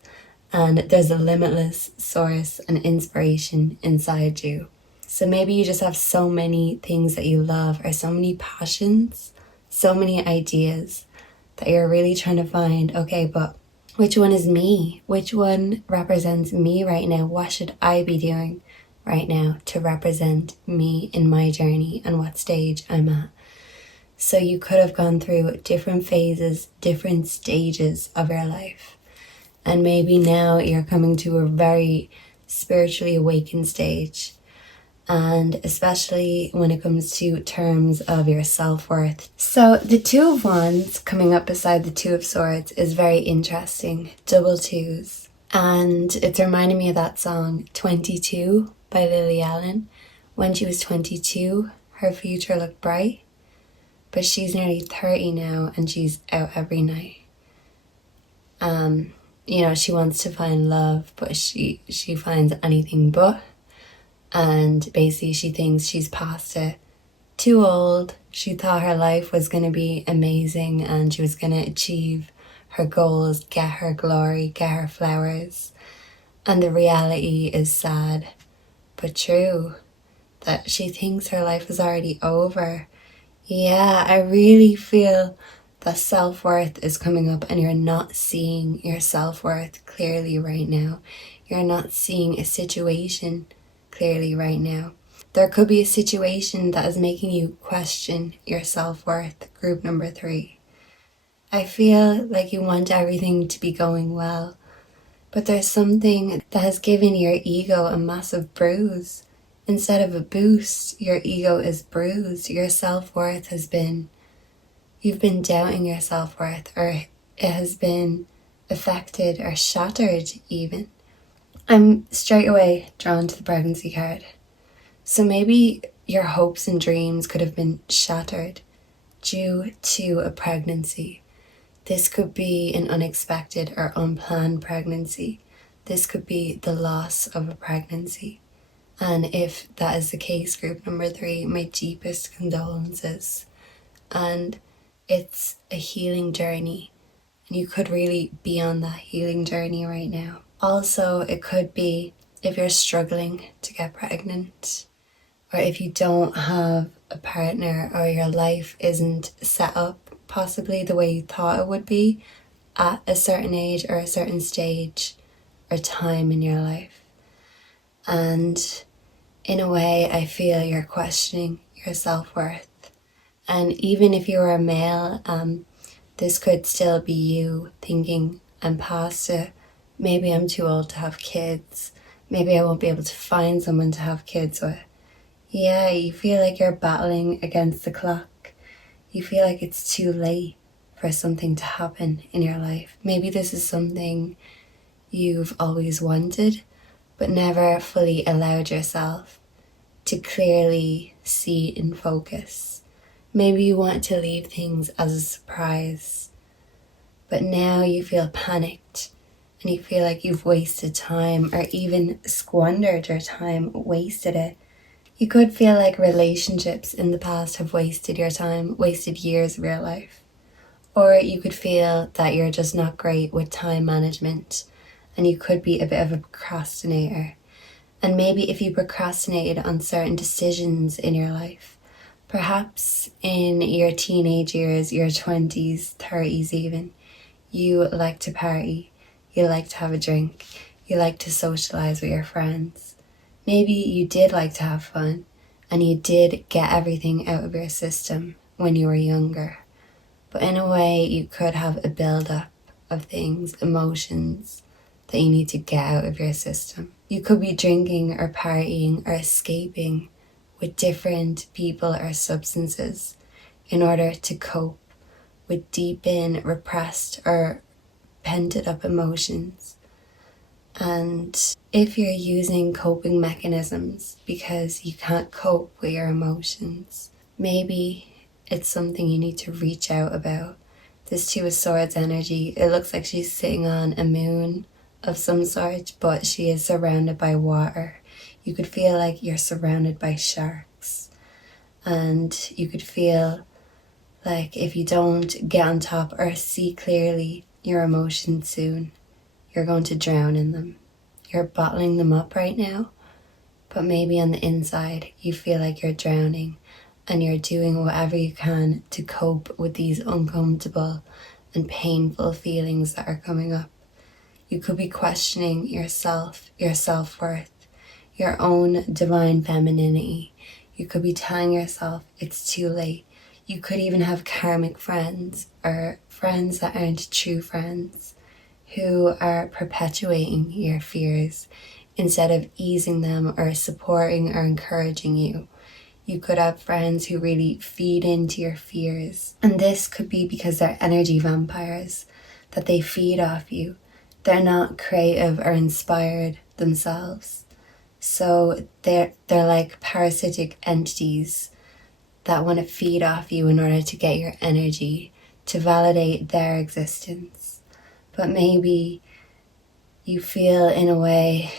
and there's a limitless source and inspiration inside you. So maybe you just have so many things that you love or so many passions, so many ideas that you're really trying to find, okay, but which one is me? Which one represents me right now? What should I be doing right now to represent me in my journey and what stage I'm at? So you could have gone through different phases, different stages of your life. And maybe now you're coming to a very spiritually awakened stage. And especially when it comes to terms of your self-worth. So the Two of Wands coming up beside the Two of Swords is very interesting. Double twos. And it's reminding me of that song 22 by Lily Allen. When she was 22, her future looked bright. But she's nearly 30 now and she's out every night. She wants to find love, but she finds anything but. And basically she thinks she's past it. Too old. She thought her life was going to be amazing and she was going to achieve her goals, get her glory, get her flowers. And the reality is sad, but true, that she thinks her life is already over. Yeah, I really feel that self-worth is coming up and you're not seeing your self-worth clearly right now. You're not seeing a situation clearly right now. There could be a situation that is making you question your self-worth, group number 3. I feel like you want everything to be going well, but there's something that has given your ego a massive bruise. Instead of a boost, your ego is bruised. Your self-worth has been, you've been doubting your self-worth, or it has been affected or shattered even. I'm straight away drawn to the pregnancy card. So maybe your hopes and dreams could have been shattered due to a pregnancy. This could be an unexpected or unplanned pregnancy. This could be the loss of a pregnancy. And if that is the case, group number 3, my deepest condolences. And it's a healing journey. And you could really be on that healing journey right now. Also, it could be if you're struggling to get pregnant, or if you don't have a partner, or your life isn't set up possibly the way you thought it would be at a certain age or a certain stage or time in your life. And in a way, I feel you're questioning your self-worth. And even if you're a male, this could still be you thinking, I'm past it. Maybe I'm too old to have kids. Maybe I won't be able to find someone to have kids with. Yeah, you feel like you're battling against the clock. You feel like it's too late for something to happen in your life. Maybe this is something you've always wanted, but never fully allowed yourself to clearly see in focus. Maybe you want to leave things as a surprise, but now you feel panicked and you feel like you've wasted time or even squandered your time, wasted it. You could feel like relationships in the past have wasted your time, wasted years of your life. Or you could feel that you're just not great with time management and you could be a bit of a procrastinator. And maybe if you procrastinated on certain decisions in your life, perhaps in your teenage years, your 20s, 30s even, you like to party, you like to have a drink, you like to socialize with your friends. Maybe you did like to have fun and you did get everything out of your system when you were younger. But in a way, you could have a build-up of things, emotions that you need to get out of your system. You could be drinking or partying or escaping with different people or substances in order to cope with deep in repressed or pented up emotions. And if you're using coping mechanisms because you can't cope with your emotions, maybe it's something you need to reach out about. This Two of Swords energy, it looks like she's sitting on a moon of some sort, but she is surrounded by water. You could feel like you're surrounded by sharks. And you could feel like if you don't get on top or see clearly your emotions soon, you're going to drown in them. You're bottling them up right now, but maybe on the inside you feel like you're drowning and you're doing whatever you can to cope with these uncomfortable and painful feelings that are coming up. You could be questioning yourself, your self-worth, your own divine femininity. You could be telling yourself it's too late. You could even have karmic friends or friends that aren't true friends who are perpetuating your fears instead of easing them or supporting or encouraging you. You could have friends who really feed into your fears. And this could be because they're energy vampires, that they feed off you. They're not creative or inspired themselves. So they're like parasitic entities that want to feed off you in order to get your energy, to validate their existence. But maybe you feel in a way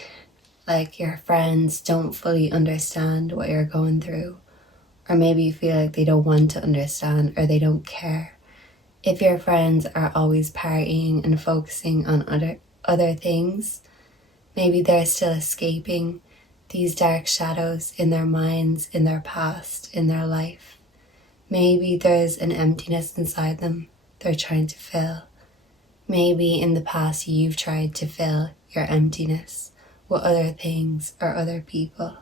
like your friends don't fully understand what you're going through, or maybe you feel like they don't want to understand or they don't care. If your friends are always partying and focusing on other things, maybe they're still escaping these dark shadows in their minds, in their past, in their life. Maybe there's an emptiness inside them they're trying to fill. Maybe in the past you've tried to fill your emptiness with other things or other people.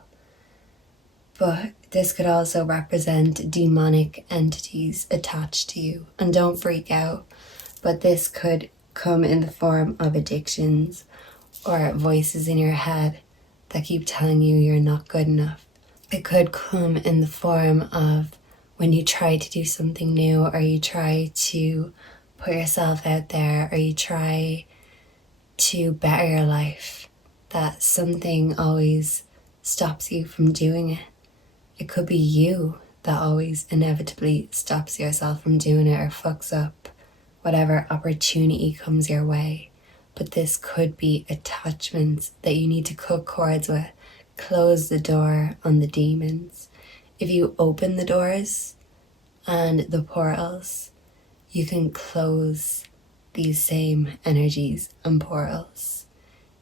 But this could also represent demonic entities attached to you. And don't freak out, but this could come in the form of addictions or voices in your head that keep telling you you're not good enough. It could come in the form of when you try to do something new, or you try to put yourself out there, or you try to better your life, that something always stops you from doing it. It could be you that always inevitably stops yourself from doing it or fucks up whatever opportunity comes your way. But this could be attachments that you need to cut cords with. Close the door on the demons. If you open the doors and the portals, you can close these same energies and portals.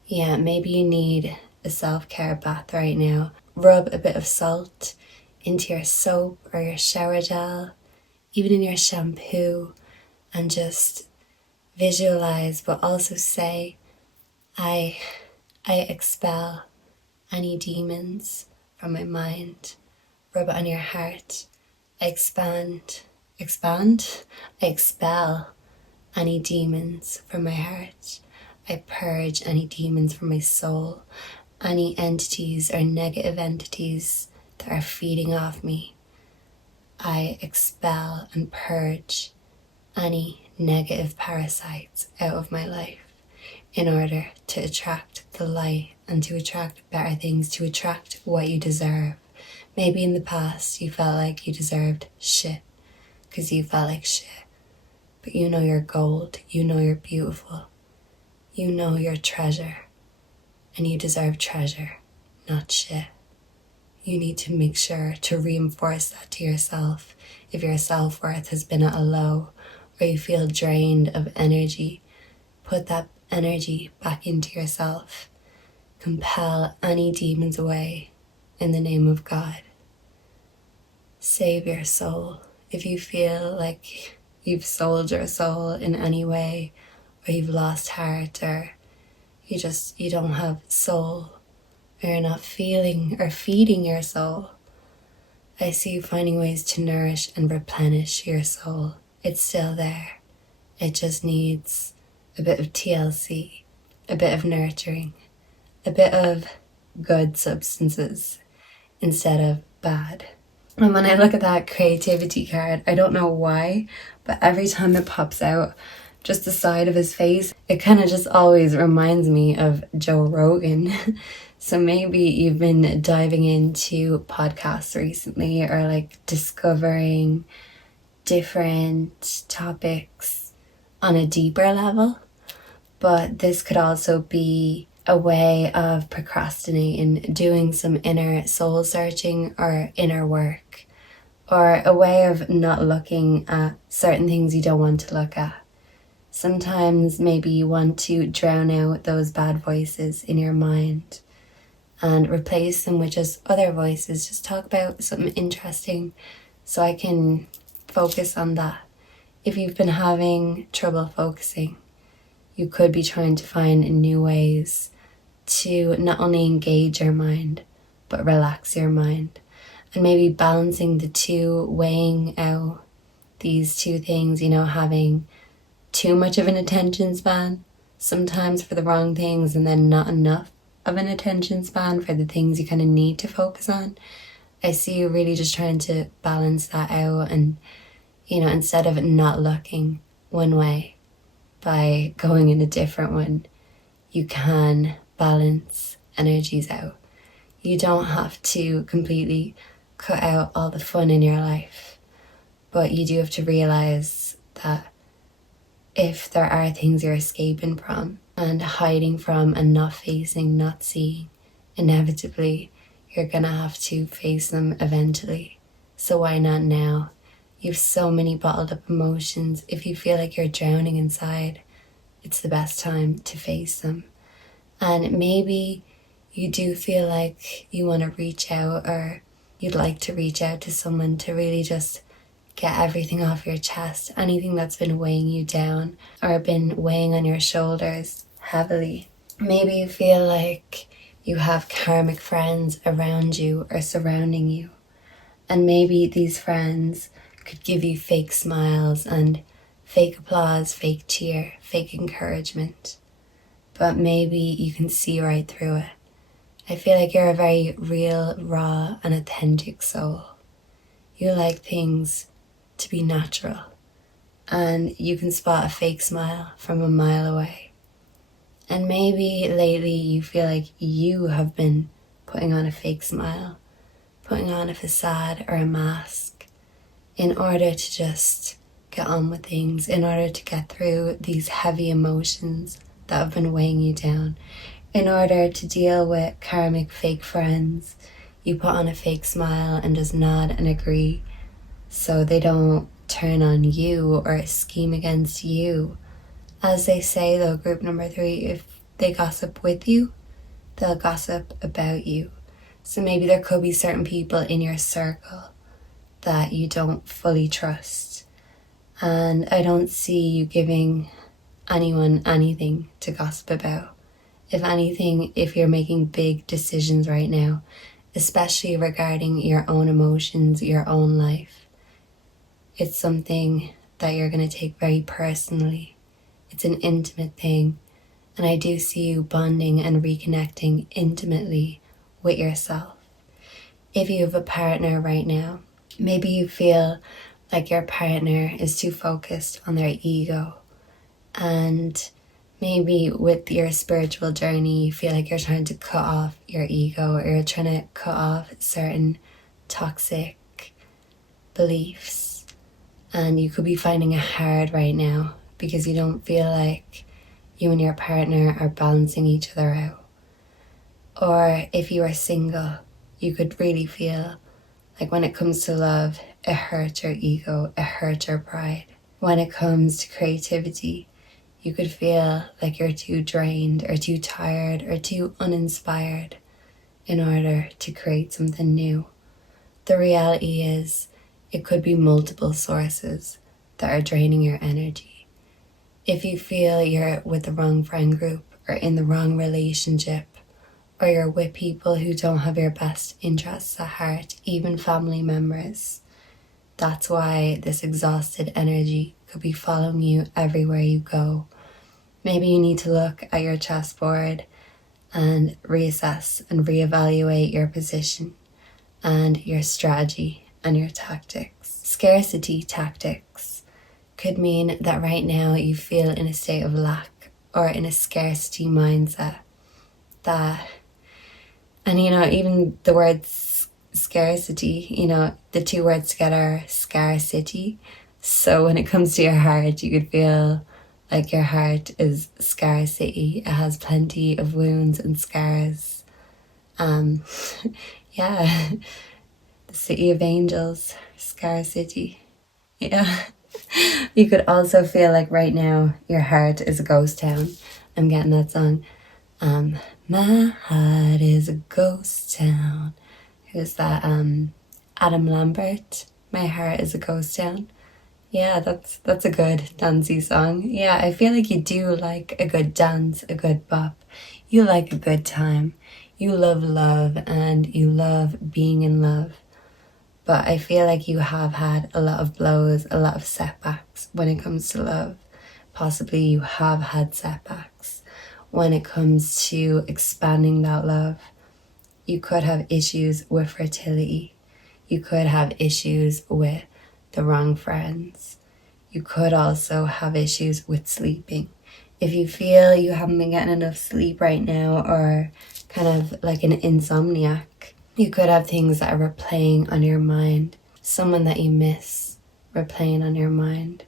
Yeah, maybe you need a self-care bath right now. Rub a bit of salt into your soap or your shower gel, even in your shampoo, and just visualize, but also say, I expel any demons from my mind. Rub it on your heart. I expel any demons from my heart. I purge any demons from my soul, any entities or negative entities that are feeding off me. I expel and purge any negative parasites out of my life in order to attract the light and to attract better things, to attract what you deserve. Maybe in the past you felt like you deserved shit because you felt like shit, but you know you're gold, you know you're beautiful, you know you're treasure, and you deserve treasure, not shit. You need to make sure to reinforce that to yourself if your self-worth has been at a low or you feel drained of energy. Put that energy back into yourself. Compel any demons away in the name of God. Save your soul. If you feel like you've sold your soul in any way, or you've lost heart, or you don't have soul, or you're not feeling or feeding your soul, I see you finding ways to nourish and replenish your soul. It's still there. It just needs a bit of TLC, a bit of nurturing, a bit of good substances instead of bad. And when I look at that creativity card, I don't know why, but every time it pops out, just the side of his face, it kind of just always reminds me of Joe Rogan. So maybe you've been diving into podcasts recently, or like discovering different topics on a deeper level. But this could also be a way of procrastinating, doing some inner soul searching or inner work, or a way of not looking at certain things you don't want to look at. Sometimes maybe you want to drown out those bad voices in your mind and replace them with just other voices. Just talk about something interesting so I can focus on that. If you've been having trouble focusing, you could be trying to find new ways to not only engage your mind, but relax your mind. And maybe balancing the two, weighing out these two things, having too much of an attention span, sometimes for the wrong things, and then not enough of an attention span for the things you kind of need to focus on. I see you really just trying to balance that out, and, instead of not looking one way by going in a different one, you can balance energies out. You don't have to completely cut out all the fun in your life, but you do have to realize that if there are things you're escaping from and hiding from and not facing, not seeing, inevitably you're gonna have to face them eventually. So why not now? You have so many bottled up emotions. If you feel like you're drowning inside, it's the best time to face them. And maybe you do feel like you want to reach out, or you'd like to reach out to someone to really just get everything off your chest, anything that's been weighing you down or been weighing on your shoulders heavily. Maybe you feel like you have karmic friends around you or surrounding you, and maybe these friends could give you fake smiles and fake applause, fake cheer, fake encouragement, but maybe you can see right through it. I feel like you're a very real, raw and authentic soul. You like things to be natural, and you can spot a fake smile from a mile away. And maybe lately you feel like you have been putting on a fake smile, putting on a facade or a mask in order to just get on with things, in order to get through these heavy emotions that have been weighing you down, in order to deal with karmic fake friends. You put on a fake smile and just nod and agree so they don't turn on you or scheme against you. As they say though, group number 3, if they gossip with you, they'll gossip about you. So maybe there could be certain people in your circle that you don't fully trust. And I don't see you giving anyone anything to gossip about. If anything, if you're making big decisions right now, especially regarding your own emotions, your own life, it's something that you're going to take very personally. It's an intimate thing. And I do see you bonding and reconnecting intimately with yourself. If you have a partner right now, maybe you feel like your partner is too focused on their ego. And maybe with your spiritual journey, you feel like you're trying to cut off your ego, or you're trying to cut off certain toxic beliefs. And you could be finding it hard right now because you don't feel like you and your partner are balancing each other out. Or if you are single, you could really feel like when it comes to love, it hurts your ego, it hurts your pride. When it comes to creativity, you could feel like you're too drained or too tired or too uninspired in order to create something new. The reality is, it could be multiple sources that are draining your energy. If you feel you're with the wrong friend group or in the wrong relationship, or you're with people who don't have your best interests at heart, even family members, that's why this exhausted energy could be following you everywhere you go. Maybe you need to look at your chessboard and reassess and reevaluate your position and your strategy and your tactics. Scarcity tactics could mean that right now you feel in a state of lack or in a scarcity mindset. And even the word scarcity, the two words together are scarcity. So when it comes to your heart, you could feel like your heart is scarcity. It has plenty of wounds and scars. Yeah, the city of angels, scarcity. Yeah. You could also feel like right now your heart is a ghost town. I'm getting that song. My heart is a ghost town. Who's that? Adam Lambert. My heart is a ghost town. Yeah, that's a good dancey song. Yeah, I feel like you do like a good dance, a good bop. You like a good time. You love love and you love being in love. But I feel like you have had a lot of blows, a lot of setbacks when it comes to love. Possibly you have had setbacks when it comes to expanding that love. You could have issues with fertility. You could have issues with the wrong friends. You could also have issues with sleeping. If you feel you haven't been getting enough sleep right now, or kind of like an insomniac, you could have things that are replaying on your mind, someone that you miss replaying on your mind.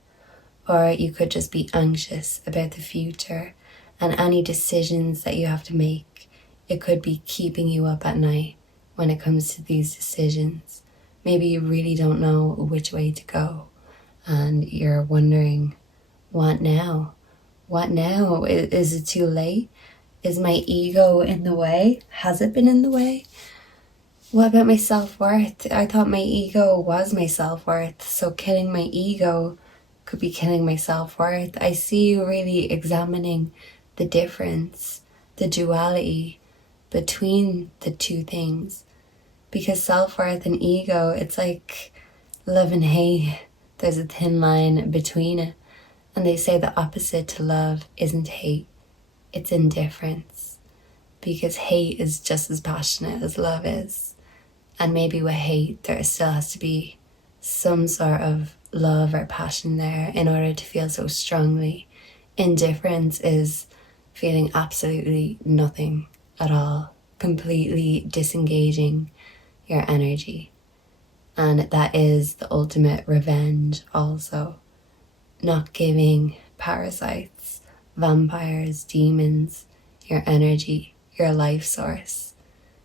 Or you could just be anxious about the future and any decisions that you have to make. It could be keeping you up at night when it comes to these decisions. Maybe you really don't know which way to go and you're wondering, what now? What now? Is it too late? Is my ego in the way? Has it been in the way? What about my self-worth? I thought my ego was my self-worth, so killing my ego could be killing my self-worth. I see you really examining the difference, the duality between the two things. Because self-worth and ego, it's like love and hate. There's a thin line between it. And they say the opposite to love isn't hate, it's indifference. Because hate is just as passionate as love is. And maybe with hate, there still has to be some sort of love or passion there in order to feel so strongly. Indifference is feeling absolutely nothing at all, completely disengaging your energy. And that is the ultimate revenge also. Not giving parasites, vampires, demons, your energy, your life source,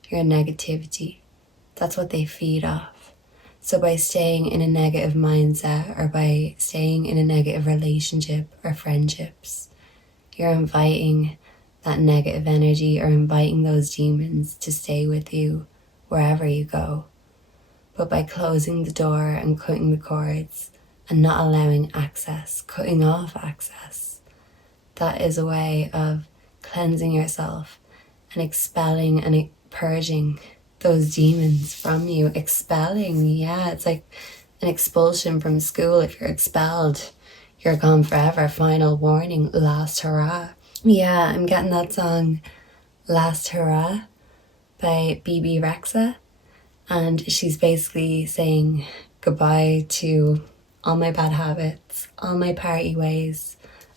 your negativity. That's what they feed off. So by staying in a negative mindset or by staying in a negative relationship or friendships, you're inviting that negative energy or inviting those demons to stay with you wherever you go. But by closing the door and cutting the cords and not allowing access, cutting off access, that is a way of cleansing yourself and expelling and purging those demons from you. Expelling, yeah, it's like an expulsion from school. If you're expelled, you're gone forever. Final warning, last hurrah. Yeah, I'm getting that song Last Hurrah by BB Rexa, and she's basically saying goodbye to all my bad habits, all my party ways.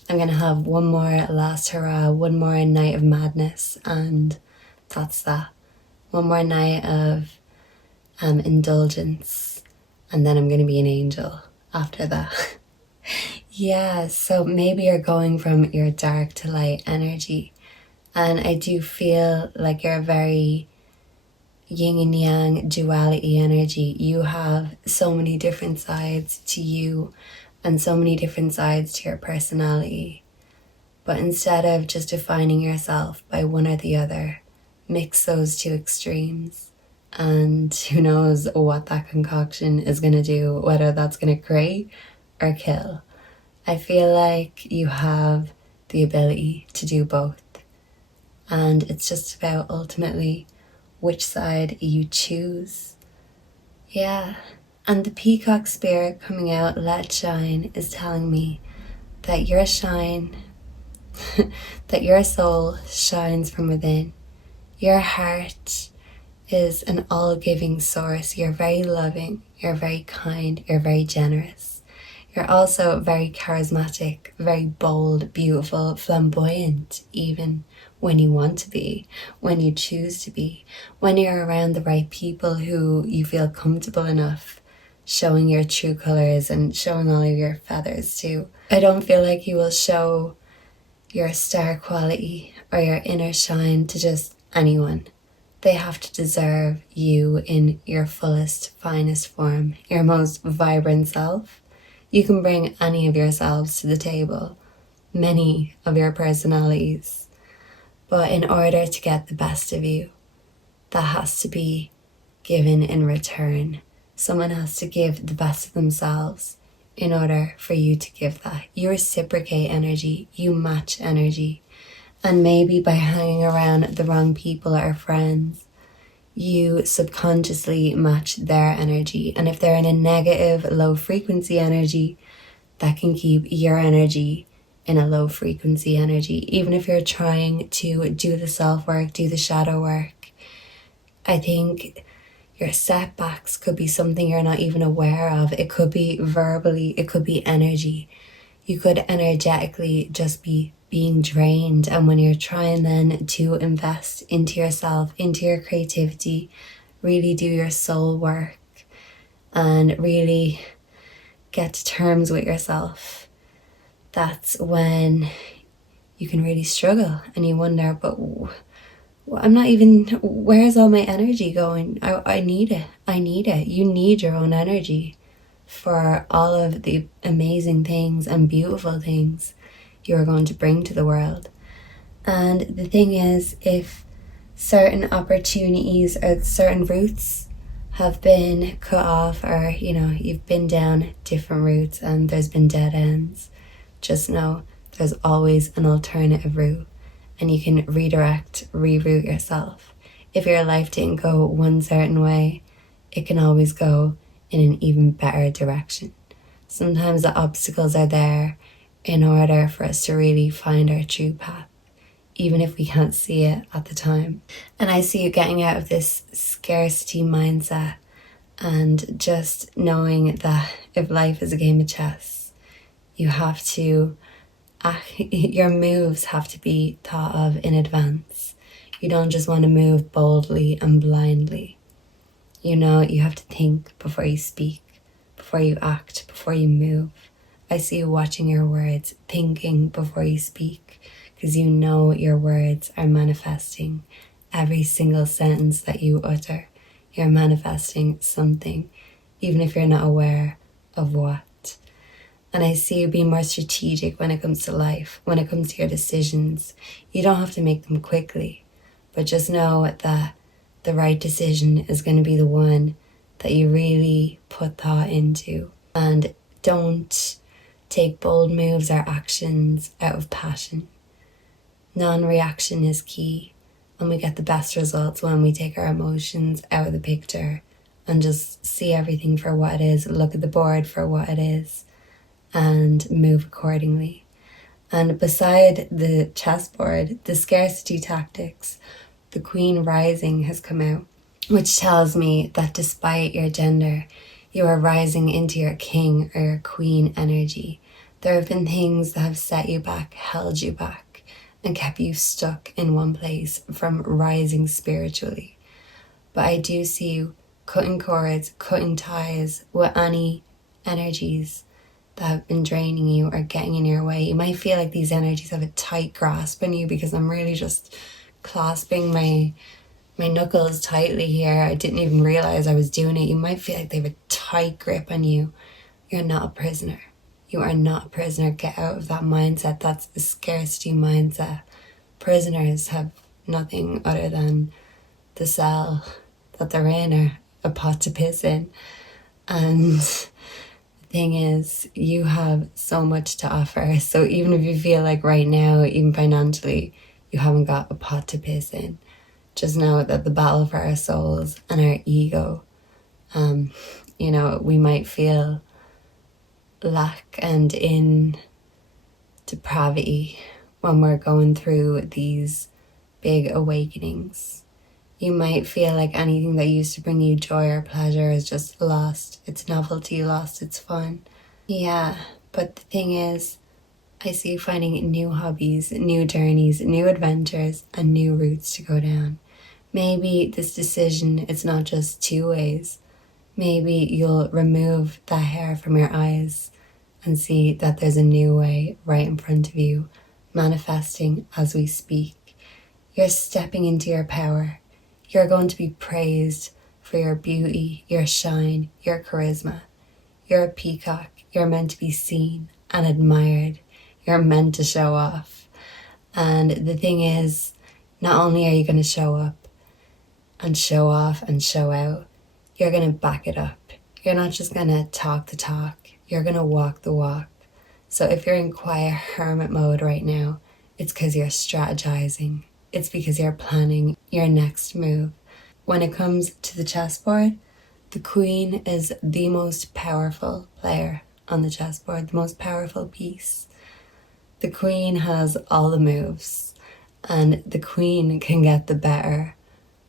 I'm gonna have one more last hurrah, one more night of madness, and that's that. One more night of indulgence, and then I'm gonna be an angel after that. Yeah, so maybe you're going from your dark to light energy. And I do feel like you're a very yin and yang duality energy. You have so many different sides to you and so many different sides to your personality. But instead of just defining yourself by one or the other, mix those two extremes. And who knows what that concoction is going to do, whether that's going to create or kill. I feel like you have the ability to do both. And it's just about ultimately which side you choose. Yeah. And the peacock spirit coming out, let shine, is telling me that your shine, that your soul shines from within. Your heart is an all-giving source. You're very loving, you're very kind, you're very generous. You're also very charismatic, very bold, beautiful, flamboyant, even when you want to be, when you choose to be, when you're around the right people who you feel comfortable enough showing your true colors and showing all of your feathers too. I don't feel like you will show your star quality or your inner shine to just anyone. They have to deserve you in your fullest, finest form, your most vibrant self. You can bring any of yourselves to the table, many of your personalities. But in order to get the best of you, that has to be given in return. Someone has to give the best of themselves in order for you to give that. You reciprocate energy, you match energy. And maybe by hanging around the wrong people or friends, you subconsciously match their energy. And if they're in a negative, low frequency energy, that can keep your energy in a low frequency energy. Even if you're trying to do the self work, do the shadow work, I think your setbacks could be something you're not even aware of. It could be verbally, it could be energy. You could energetically just be being drained. And when you're trying then to invest into yourself, into your creativity, really do your soul work and really get to terms with yourself, that's when you can really struggle and you wonder, but I'm not even, where's all my energy going? I need it. I need it. You need your own energy for all of the amazing things and beautiful things you're going to bring to the world. And the thing is, if certain opportunities or certain routes have been cut off, or you've been down different routes and there's been dead ends, just know there's always an alternative route and you can reroute yourself. If your life didn't go one certain way, it can always go in an even better direction. Sometimes the obstacles are there in order for us to really find our true path, even if we can't see it at the time. And I see you getting out of this scarcity mindset and just knowing that if life is a game of chess, you have to your moves have to be thought of in advance. You don't just want to move boldly and blindly. You have to think before you speak, before you act, before you move. I see you watching your words, thinking before you speak, because your words are manifesting every single sentence that you utter. You're manifesting something, even if you're not aware of what. And I see you being more strategic when it comes to life, when it comes to your decisions. You don't have to make them quickly, but just know that the right decision is going to be the one that you really put thought into. And don't take bold moves or actions out of passion. Non-reaction is key, and we get the best results when we take our emotions out of the picture and just see everything for what it is, look at the board for what it is, and move accordingly. And beside the chessboard, the scarcity tactics, the Queen Rising has come out, which tells me that despite your gender, you are rising into your king or your queen energy. There have been things that have set you back, held you back, and kept you stuck in one place from rising spiritually. But I do see you cutting cords, cutting ties with any energies that have been draining you or getting in your way. You might feel like these energies have a tight grasp on you, because I'm really just clasping my knuckles tightly here. I didn't even realize I was doing it. You might feel like they have a tight grip on you. You're not a prisoner. You are not a prisoner. Get out of that mindset. That's a scarcity mindset. Prisoners have nothing other than the cell that they're in, or a pot to piss in. And the thing is, you have so much to offer. So even if you feel like right now, even financially, you haven't got a pot to piss in, just know that the battle for our souls and our ego, we might feel lack and in depravity when we're going through these big awakenings. You might feel like anything that used to bring you joy or pleasure is just lost its novelty, lost its fun. Yeah, but the thing is, I see you finding new hobbies, new journeys, new adventures, and new routes to go down. Maybe this decision, it's not just two ways. Maybe you'll remove that hair from your eyes and see that there's a new way right in front of you, manifesting as we speak. You're stepping into your power. You're going to be praised for your beauty, your shine, your charisma. You're a peacock. You're meant to be seen and admired. You're meant to show off. And the thing is, not only are you going to show up and show off and show out, you're going to back it up. You're not just going to talk the talk. You're going to walk the walk. So if you're in quiet hermit mode right now, it's because you're strategizing. It's because you're planning your next move. When it comes to the chessboard, the queen is the most powerful player on the chessboard, the most powerful piece. The queen has all the moves, and the queen can get the better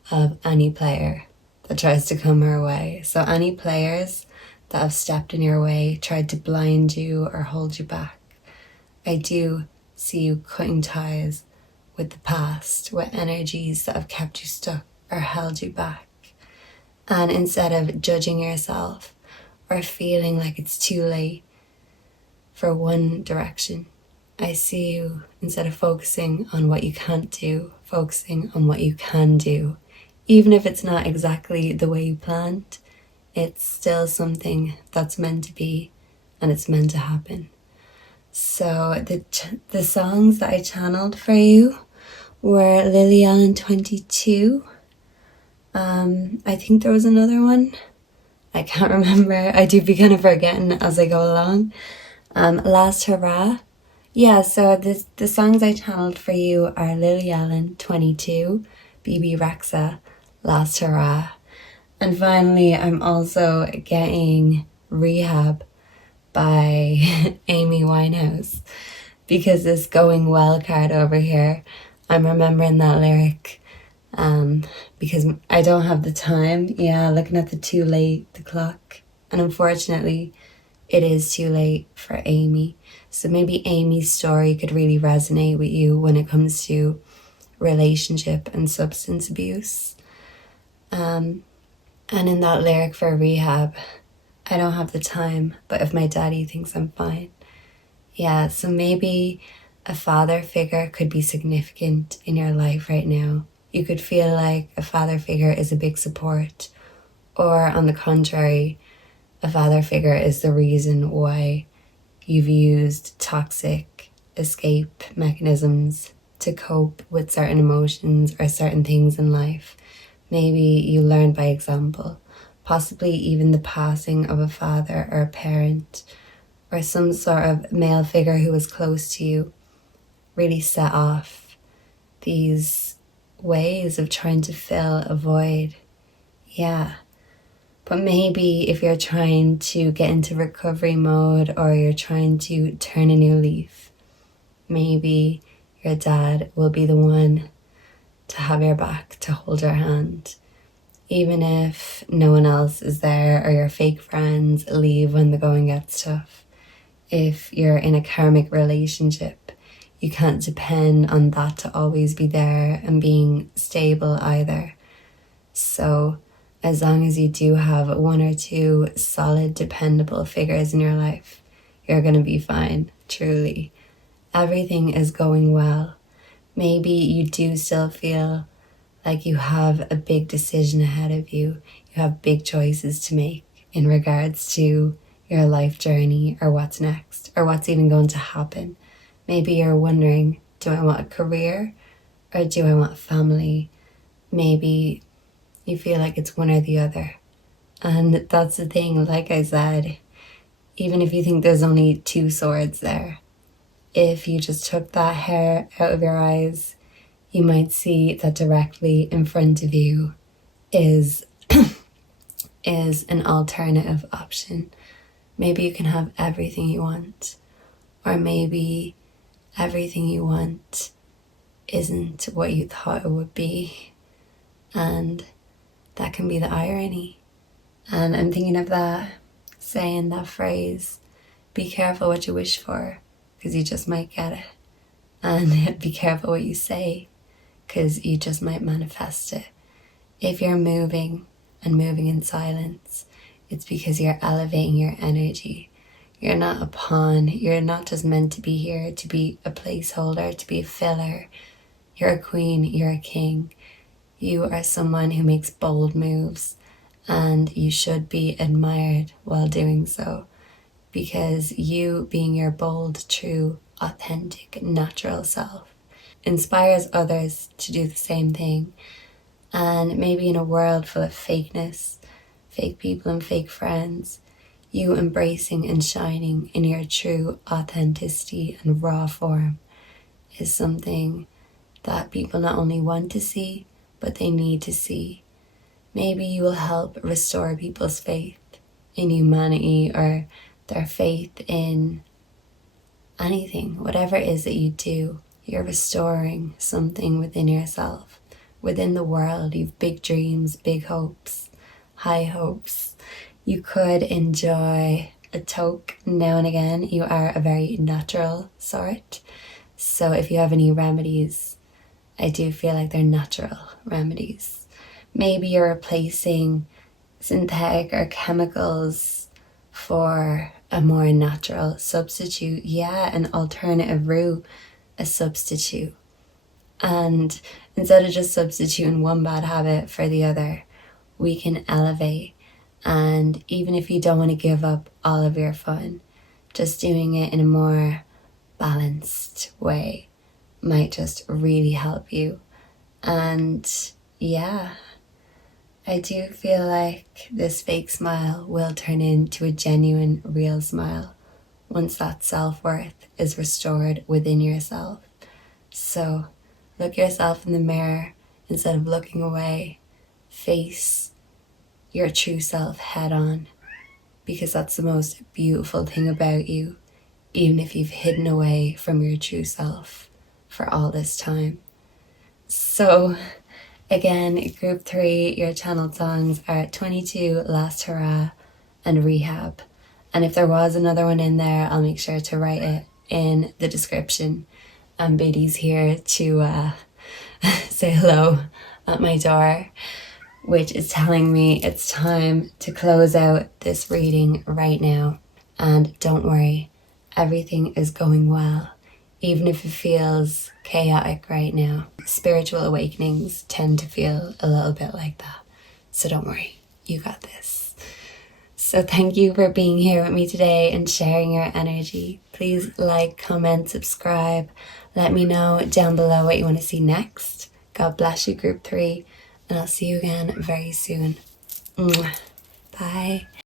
of any player that tries to come her way. So any players that have stepped in your way, tried to blind you or hold you back, I do see you cutting ties with the past, with energies that have kept you stuck or held you back. And instead of judging yourself or feeling like it's too late for one direction, I see you, instead of focusing on what you can't do, focusing on what you can do. Even if it's not exactly the way you planned, it's still something that's meant to be, and it's meant to happen. So the songs that I channeled for you were Lily Allen 22. I think there was another one. I can't remember. I do be kind of forgetting as I go along. Last Hurrah. Yeah, so the songs I channeled for you are Lily Allen 22, BB Rexa, Last Hurrah. And finally, I'm also getting Rehab by Amy Winehouse, because this Going Well card over here, I'm remembering that lyric because I don't have the time. Yeah, looking at the clock. And unfortunately, it is too late for Amy. So maybe Amy's story could really resonate with you when it comes to relationship and substance abuse. And in that lyric for Rehab, I don't have the time, but if my daddy thinks I'm fine. Yeah, so maybe a father figure could be significant in your life right now. You could feel like a father figure is a big support, or on the contrary, a father figure is the reason why you've used toxic escape mechanisms to cope with certain emotions or certain things in life. Maybe you learned by example, possibly even the passing of a father or a parent or some sort of male figure who was close to you really set off these ways of trying to fill a void. Yeah. But maybe if you're trying to get into recovery mode or you're trying to turn a new leaf, maybe your dad will be the one to have your back, to hold your hand. Even if no one else is there or your fake friends leave when the going gets tough. If you're in a karmic relationship, you can't depend on that to always be there and being stable either. So as long as you do have 1 or 2 solid, dependable figures in your life, you're going to be fine, truly. Everything is going well. Maybe you do still feel like you have a big decision ahead of you. You have big choices to make in regards to your life journey, or what's next, or what's even going to happen. Maybe you're wondering, do I want a career or do I want family? Maybe you feel like it's one or the other. And that's the thing, like I said, even if you think there's only 2 swords there, if you just took that hair out of your eyes, you might see that directly in front of you is an alternative option. Maybe you can have everything you want, or maybe everything you want isn't what you thought it would be, and that can be the irony. And I'm thinking of that, saying that phrase, be careful what you wish for, because you just might get it. And be careful what you say, because you just might manifest it. If you're moving and moving in silence, it's because you're elevating your energy. You're not a pawn. You're not just meant to be here to be a placeholder, to be a filler. You're a queen, you're a king. You are someone who makes bold moves, and you should be admired while doing so, because you being your bold, true, authentic, natural self inspires others to do the same thing. And maybe in a world full of fakeness, fake people and fake friends, you embracing and shining in your true authenticity and raw form is something that people not only want to see, but they need to see. Maybe you will help restore people's faith in humanity, or their faith in anything, whatever it is that you do. You're restoring something within yourself, within the world. You've big dreams, big hopes, high hopes. You could enjoy a toke now and again. You are a very natural sort. So if you have any remedies, I do feel like they're natural remedies. Maybe you're replacing synthetic or chemicals for a more natural substitute. Yeah, an alternative route, a substitute. And instead of just substituting one bad habit for the other, we can elevate. And even if you don't want to give up all of your fun, just doing it in a more balanced way might just really help you. And yeah, I do feel like this fake smile will turn into a genuine, real smile once that self-worth is restored within yourself. So look yourself in the mirror instead of looking away. Face your true self head on, because that's the most beautiful thing about you, even if you've hidden away from your true self for all this time. So again, group 3, your channeled songs are 22, Last Hurrah, and Rehab. And if there was another one in there, I'll make sure to write it in the description. And Biddy's here to say hello at my door, which is telling me it's time to close out this reading right now. And don't worry, everything is going well, even if it feels chaotic right now. Spiritual awakenings tend to feel a little bit like that. So don't worry, you got this. So thank you for being here with me today and sharing your energy. Please like, comment, subscribe. Let me know down below what you want to see next. God bless you, group 3. And I'll see you again very soon. Bye.